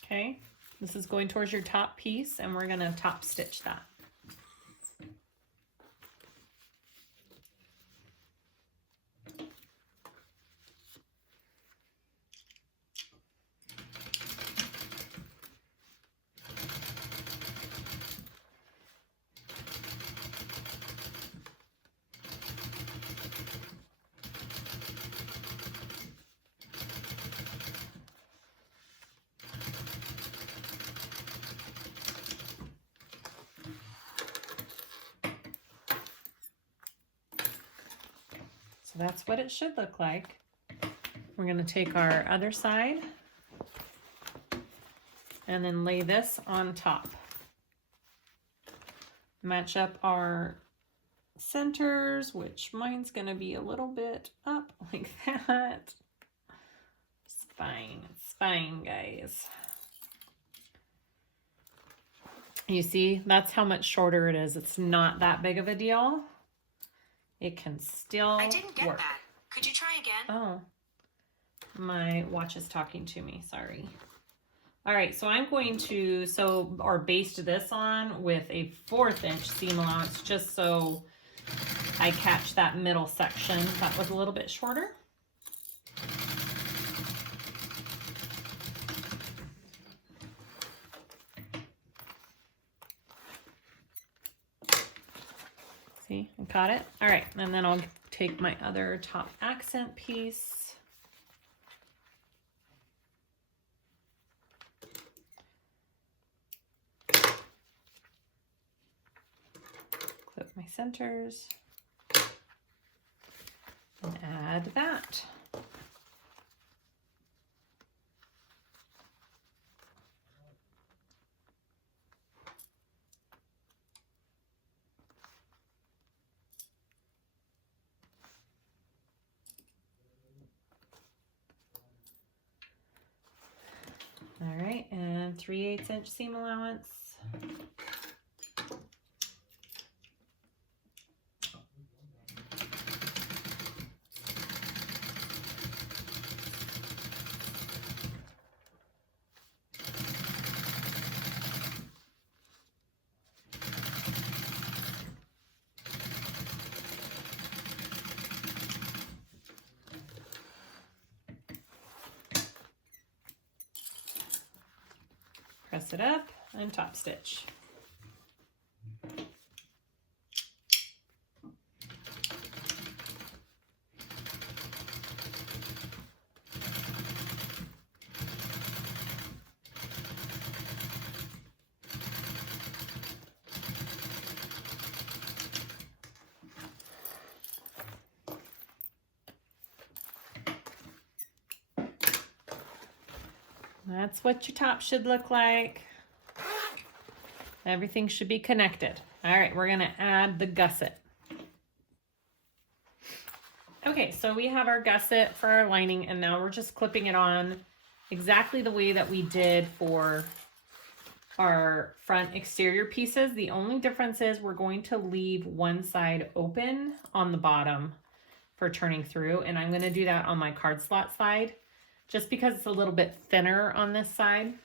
Okay, this is going towards your top piece, and we're gonna top stitch that. So that's what it should look like. We're going to take our other side and then lay this on top. Match up our centers, which mine's gonna be a little bit up like that. It's fine, guys. You see, that's how much shorter it is. It's not that big of a deal. It can still I didn't get work. that. Could you try again? Oh, my watch is talking to me, sorry. All right, so I'm going to baste this on with a 1/4 inch seam allowance just so I catch that middle section. That was a little bit shorter. See, I caught it. All right, and then I'll take my other top accent piece. Clip my centers. And add that. All right, and 3/8 inch seam allowance. Press it up and top stitch. That's what your top should look like. Everything should be connected. All right, we're gonna add the gusset. Okay, so we have our gusset for our lining, and now we're just clipping it on exactly the way that we did for our front exterior pieces. The only difference is we're going to leave one side open on the bottom for turning through, and I'm gonna do that on my card slot side, just because it's a little bit thinner on this side.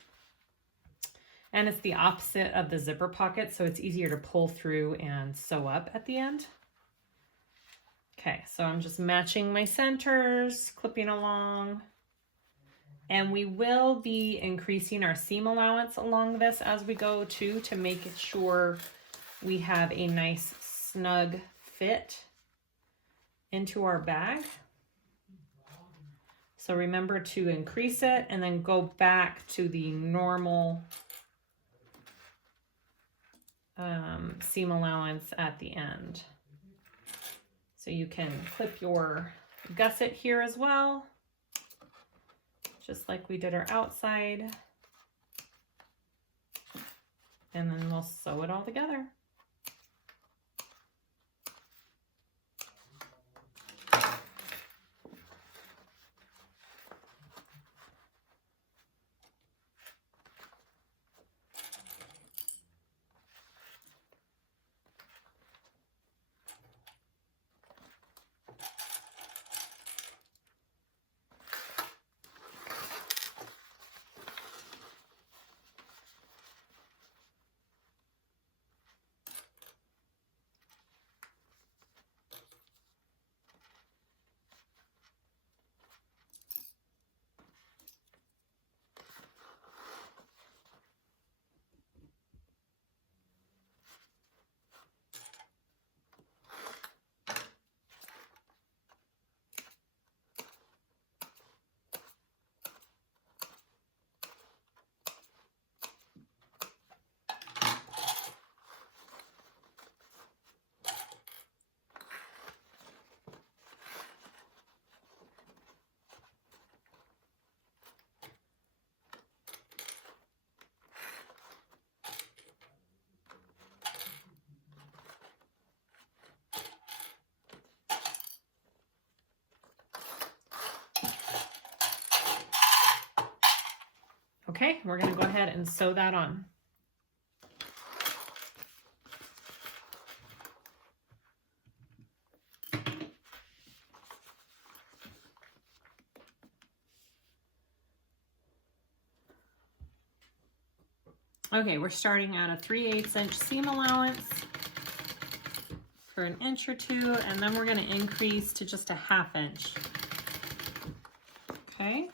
And it's the opposite of the zipper pocket, so it's easier to pull through and sew up at the end. Okay, so I'm just matching my centers, clipping along. And we will be increasing our seam allowance along this as we go too, to make sure we have a nice snug fit into our bag. So remember to increase it and then go back to the normal seam allowance at the end. So you can clip your gusset here as well, just like we did our outside. And then we'll sew it all together. Okay, we're gonna go ahead and sew that on. Okay, we're starting at a 3/8 inch seam allowance for 1 inch or 2, and then we're going to increase to just a 1/2 inch. Okay.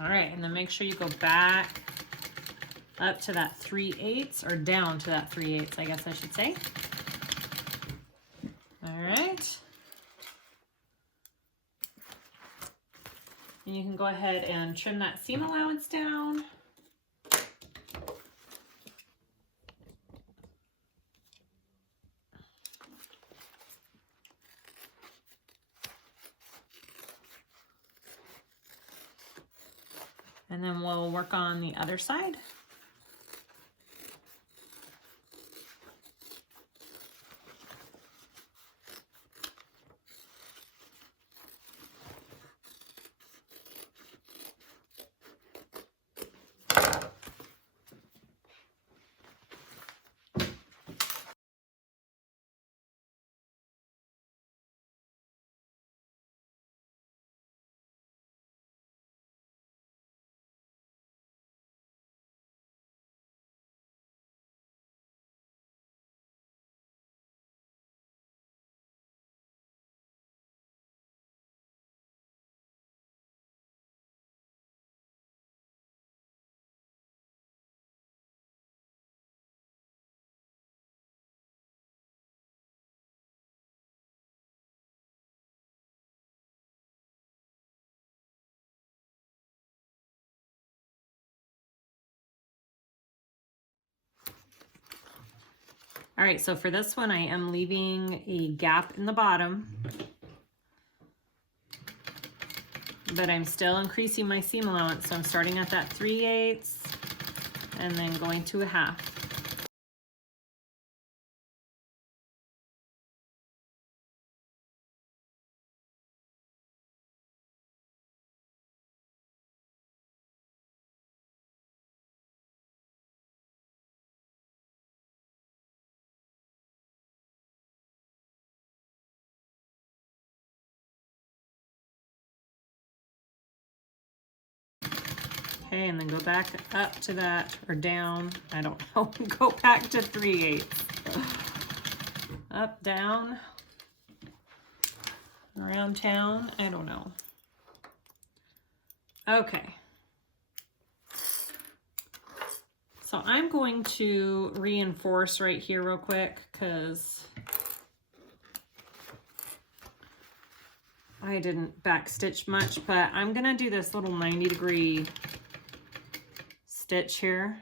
All right, and then make sure you go back up to that 3/8, or down to that 3/8, I guess I should say. All right. And you can go ahead and trim that seam allowance down. And then we'll work on the other side. All right, so for this one, I am leaving a gap in the bottom, but I'm still increasing my seam allowance. So I'm starting at that 3/8 and then going to a 1/2. Okay, and then go back up to that, or down, I don't know, go back to 3/8. Up, down, around town, I don't know. Okay. So I'm going to reinforce right here real quick because I didn't backstitch much, but I'm gonna do this little 90-degree stitch here.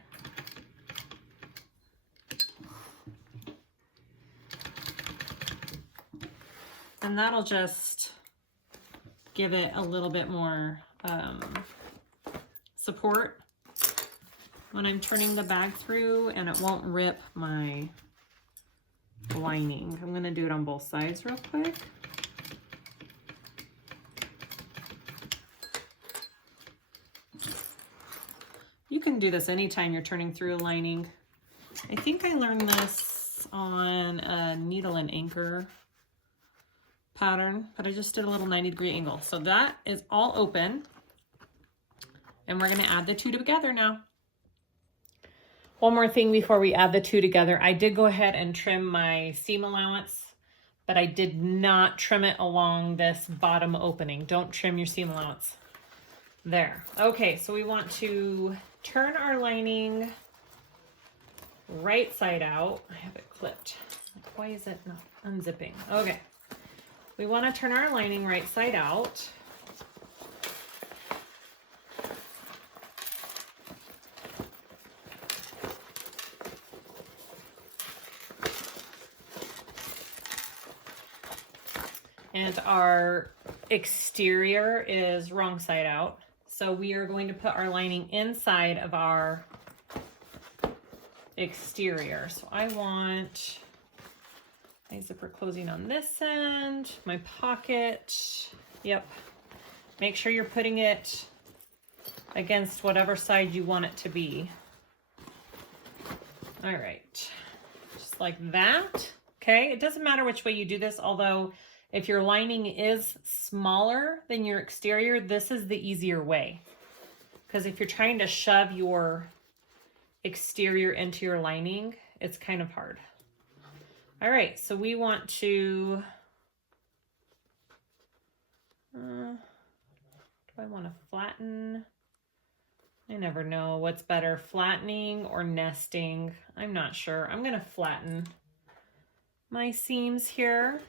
And that'll just give it a little bit more support when I'm turning the bag through, and it won't rip my lining. I'm gonna do it on both sides real quick. You can do this anytime you're turning through a lining. I think I learned this on a needle and anchor pattern, but I just did a little 90-degree angle. So that is all open, and we're gonna add the two together now. One more thing before we add the two together. I did go ahead and trim my seam allowance, but I did not trim it along this bottom opening. Don't trim your seam allowance. There. Okay, so we want to turn our lining right side out. I have it clipped. Why is it not unzipping? Okay. We want to turn our lining right side out. And our exterior is wrong side out. So we are going to put our lining inside of our exterior. So I want my zipper closing on this end, my pocket. Yep. Make sure you're putting it against whatever side you want it to be. All right. Just like that. Okay. It doesn't matter which way you do this, although if your lining is smaller than your exterior, this is the easier way. Because if you're trying to shove your exterior into your lining, it's kind of hard. All right, so we want to, do I want to flatten? I never know what's better, flattening or nesting. I'm not sure. I'm going to flatten my seams here.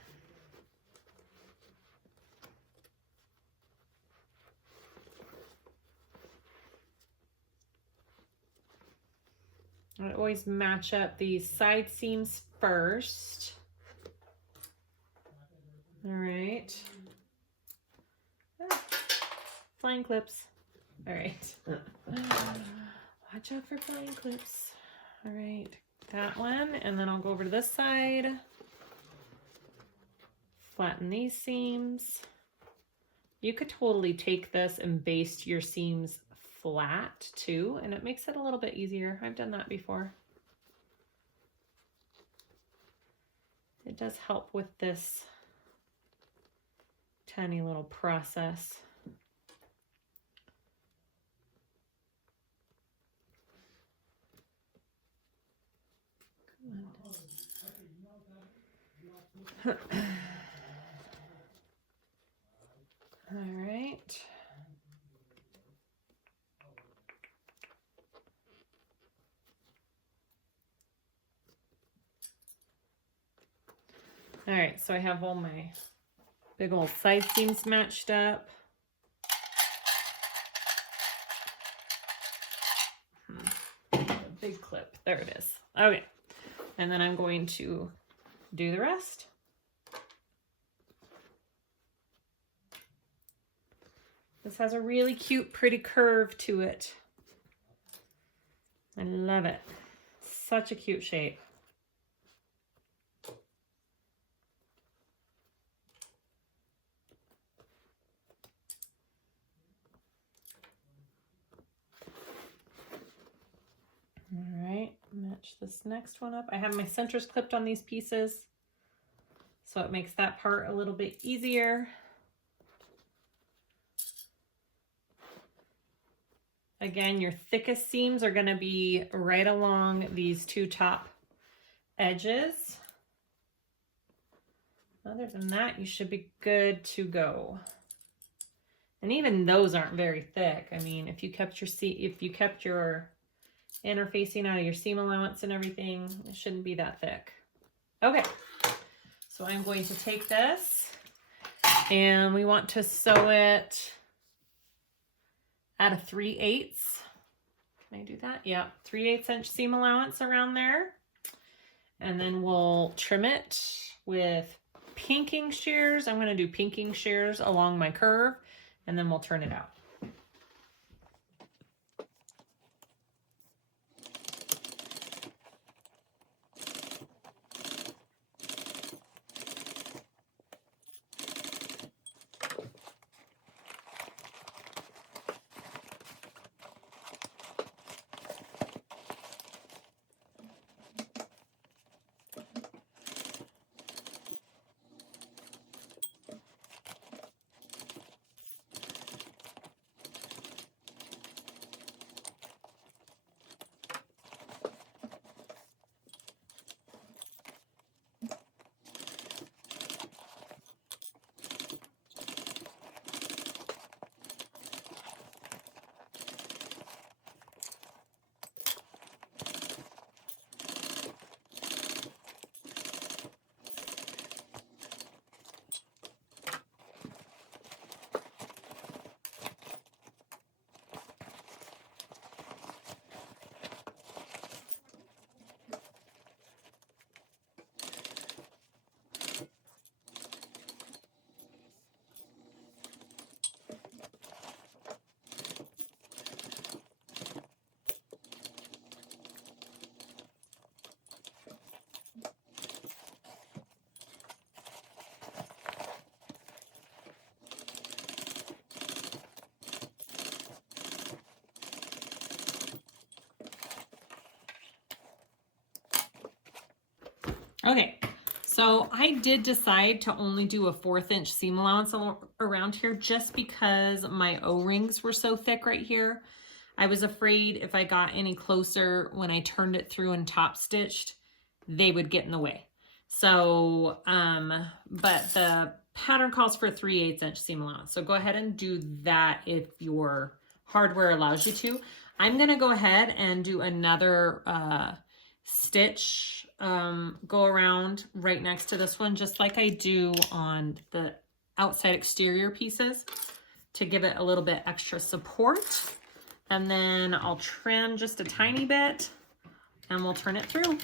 I always match up these side seams first. All right. Ah, flying clips. All right. Watch out for flying clips. All right, that one. And then I'll go over to this side. Flatten these seams. You could totally take this and baste your seams flat too, and it makes it a little bit easier. I've done that before. It does help with this tiny little process. All right. All right, so I have all my big old side seams matched up. Big clip, there it is. Okay, and then I'm going to do the rest. This has a really cute, pretty curve to it. I love it. Such a cute shape. All right, match this next one up. I have my centers clipped on these pieces, so it makes that part a little bit easier. Again, your thickest seams are going to be right along these two top edges. Other than that, you should be good to go. And even those aren't very thick. I mean, if you kept your interfacing out of your seam allowance and everything. It shouldn't be that thick. Okay, so I'm going to take this and we want to sew it at a 3/8. Can I do that? Yeah, 3/8 inch seam allowance around there. And then we'll trim it with pinking shears. I'm going to do pinking shears along my curve, and then we'll turn it out. Okay, so I did decide to only do a 1/4 inch seam allowance around here just because my O-rings were so thick right here. I was afraid if I got any closer when I turned it through and top stitched, they would get in the way. So, but the pattern calls for a 3/8 inch seam allowance. So go ahead and do that if your hardware allows you to. I'm gonna go ahead and do another stitch go around right next to this one, just like I do on the outside exterior pieces, to give it a little bit extra support. And then I'll trim just a tiny bit and we'll turn it through.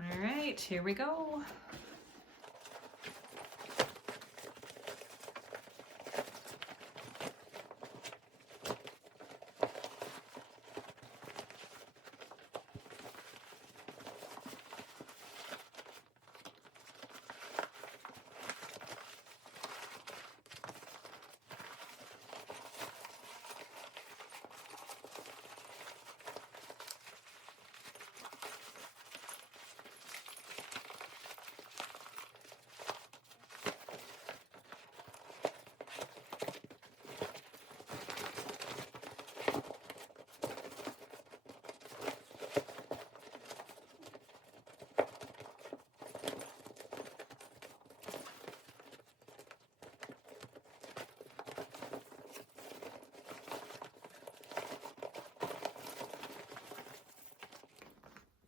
All right, here we go.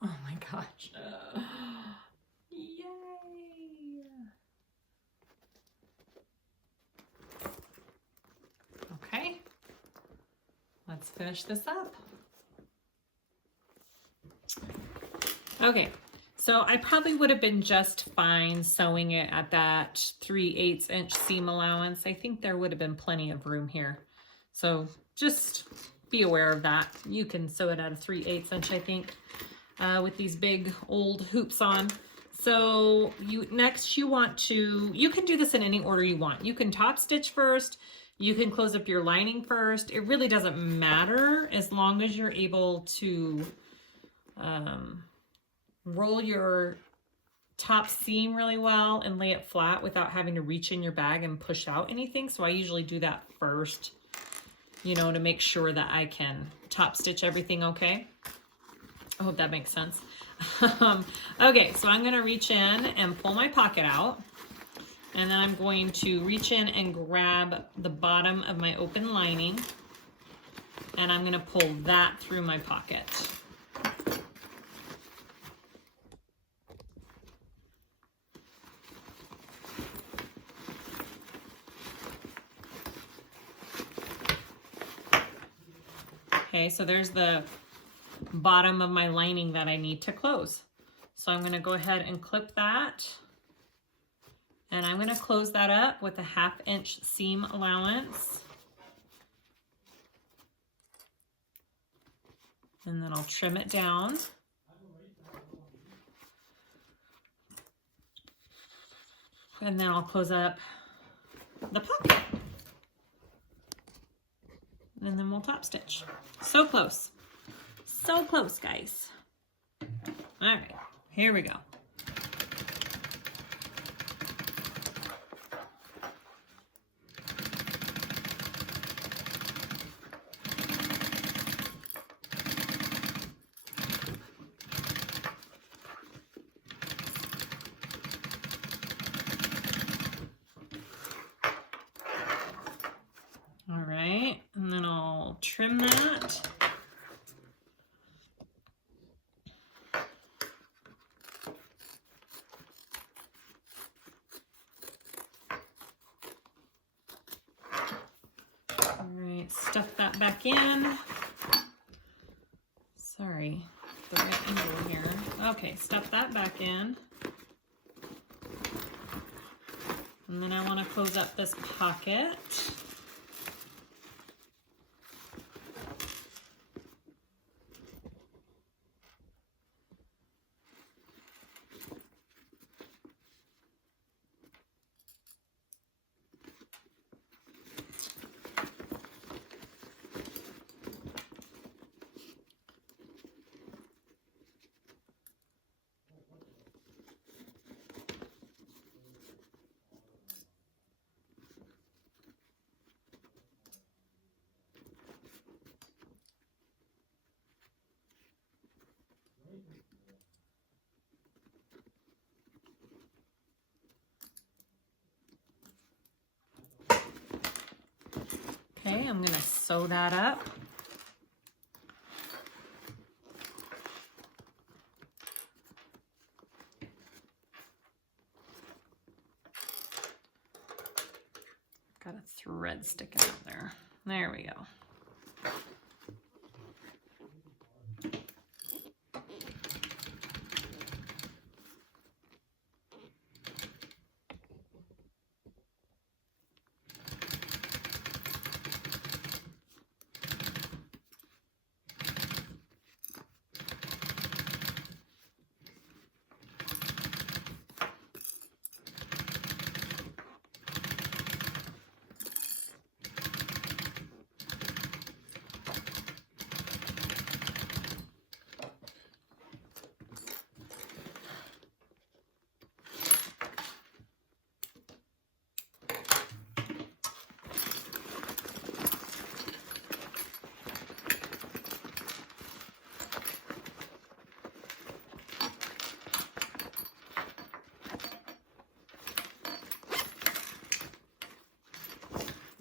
Oh my gosh. Yay. Okay. Let's finish this up. Okay. So I probably would have been just fine sewing it at that 3/8 inch seam allowance. I think there would have been plenty of room here. So just be aware of that. You can sew it at a 3/8 inch, I think. With these big old hoops on. So next you want to, you can do this in any order you want. You can top stitch first, you can close up your lining first. It really doesn't matter as long as you're able to roll your top seam really well and lay it flat without having to reach in your bag and push out anything. So I usually do that first, you know, to make sure that I can top stitch everything okay. I hope that makes sense. Okay, so I'm gonna reach in and pull my pocket out, and then I'm going to reach in and grab the bottom of my open lining, and I'm gonna pull that through my pocket. Okay, so there's the bottom of my lining that I need to close. So I'm gonna go ahead and clip that, and I'm gonna close that up with a 1/2 inch seam allowance. And then I'll trim it down. And then I'll close up the pocket. And then we'll top stitch. So close. So close, guys. All right, here we go. All right, and then I'll trim that. All right, stuff that back in. Sorry, the right angle here. Okay, stuff that back in. And then I want to close up this pocket. Okay, I'm gonna sew that up. Got a thread sticking out there. There we go.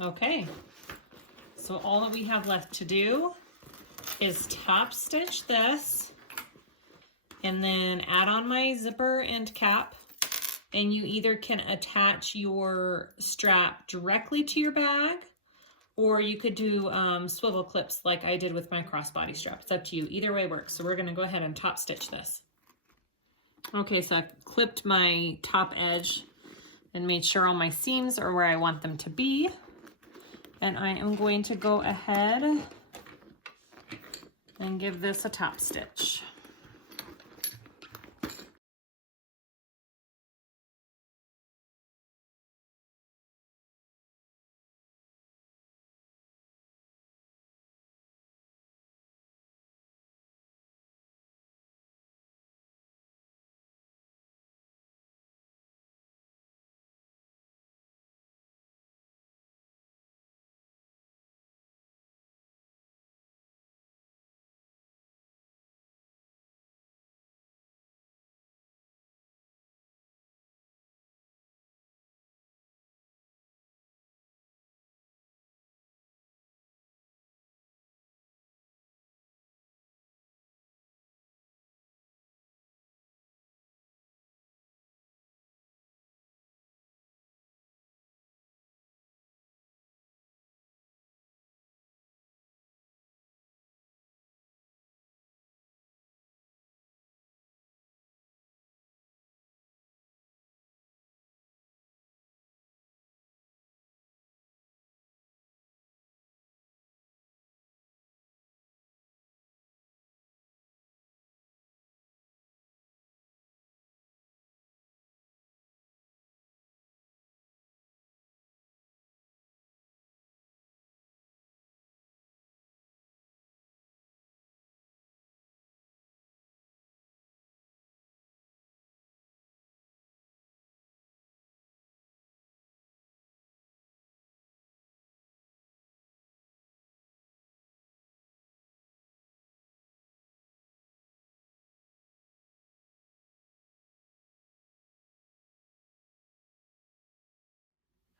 Okay, so all that we have left to do is top stitch this and then add on my zipper and cap, and you either can attach your strap directly to your bag, or you could do swivel clips like I did with my crossbody strap. It's up to you. Either way works. So we're gonna go ahead and top stitch this. Okay, so I've clipped my top edge and made sure all my seams are where I want them to be. And I am going to go ahead and give this a top stitch.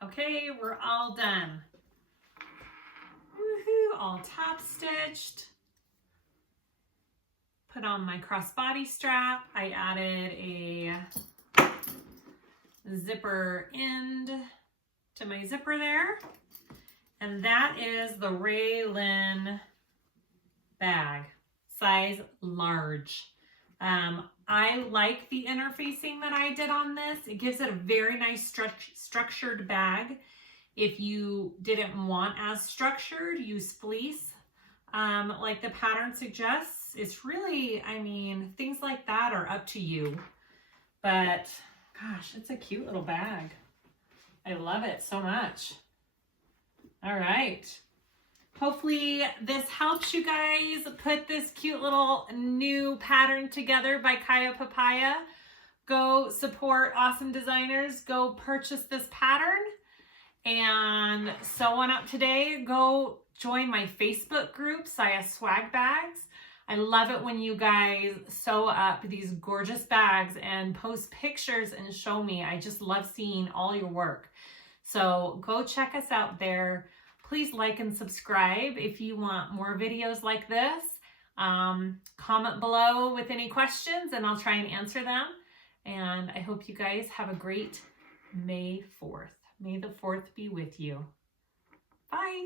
Okay, we're all done. Woohoo, all top stitched. Put on my crossbody strap. I added a zipper end to my zipper there. And that is the Raelyn bag, size large. I like the interfacing that I did on this. It gives it a very nice structured bag. If you didn't want as structured, use fleece like the pattern suggests. It's really, I mean, things like that are up to you. But gosh, it's a cute little bag. I love it so much. All right. Hopefully this helps you guys put this cute little new pattern together by Papaya. Go support awesome designers. Go purchase this pattern and sew one up today. Go join my Facebook group, SiahSwagBags. I love it when you guys sew up these gorgeous bags and post pictures and show me. I just love seeing all your work. So go check us out there. Please like and subscribe if you want more videos like this. Comment below with any questions and I'll try and answer them. And I hope you guys have a great May 4th. May the 4th be with you. Bye.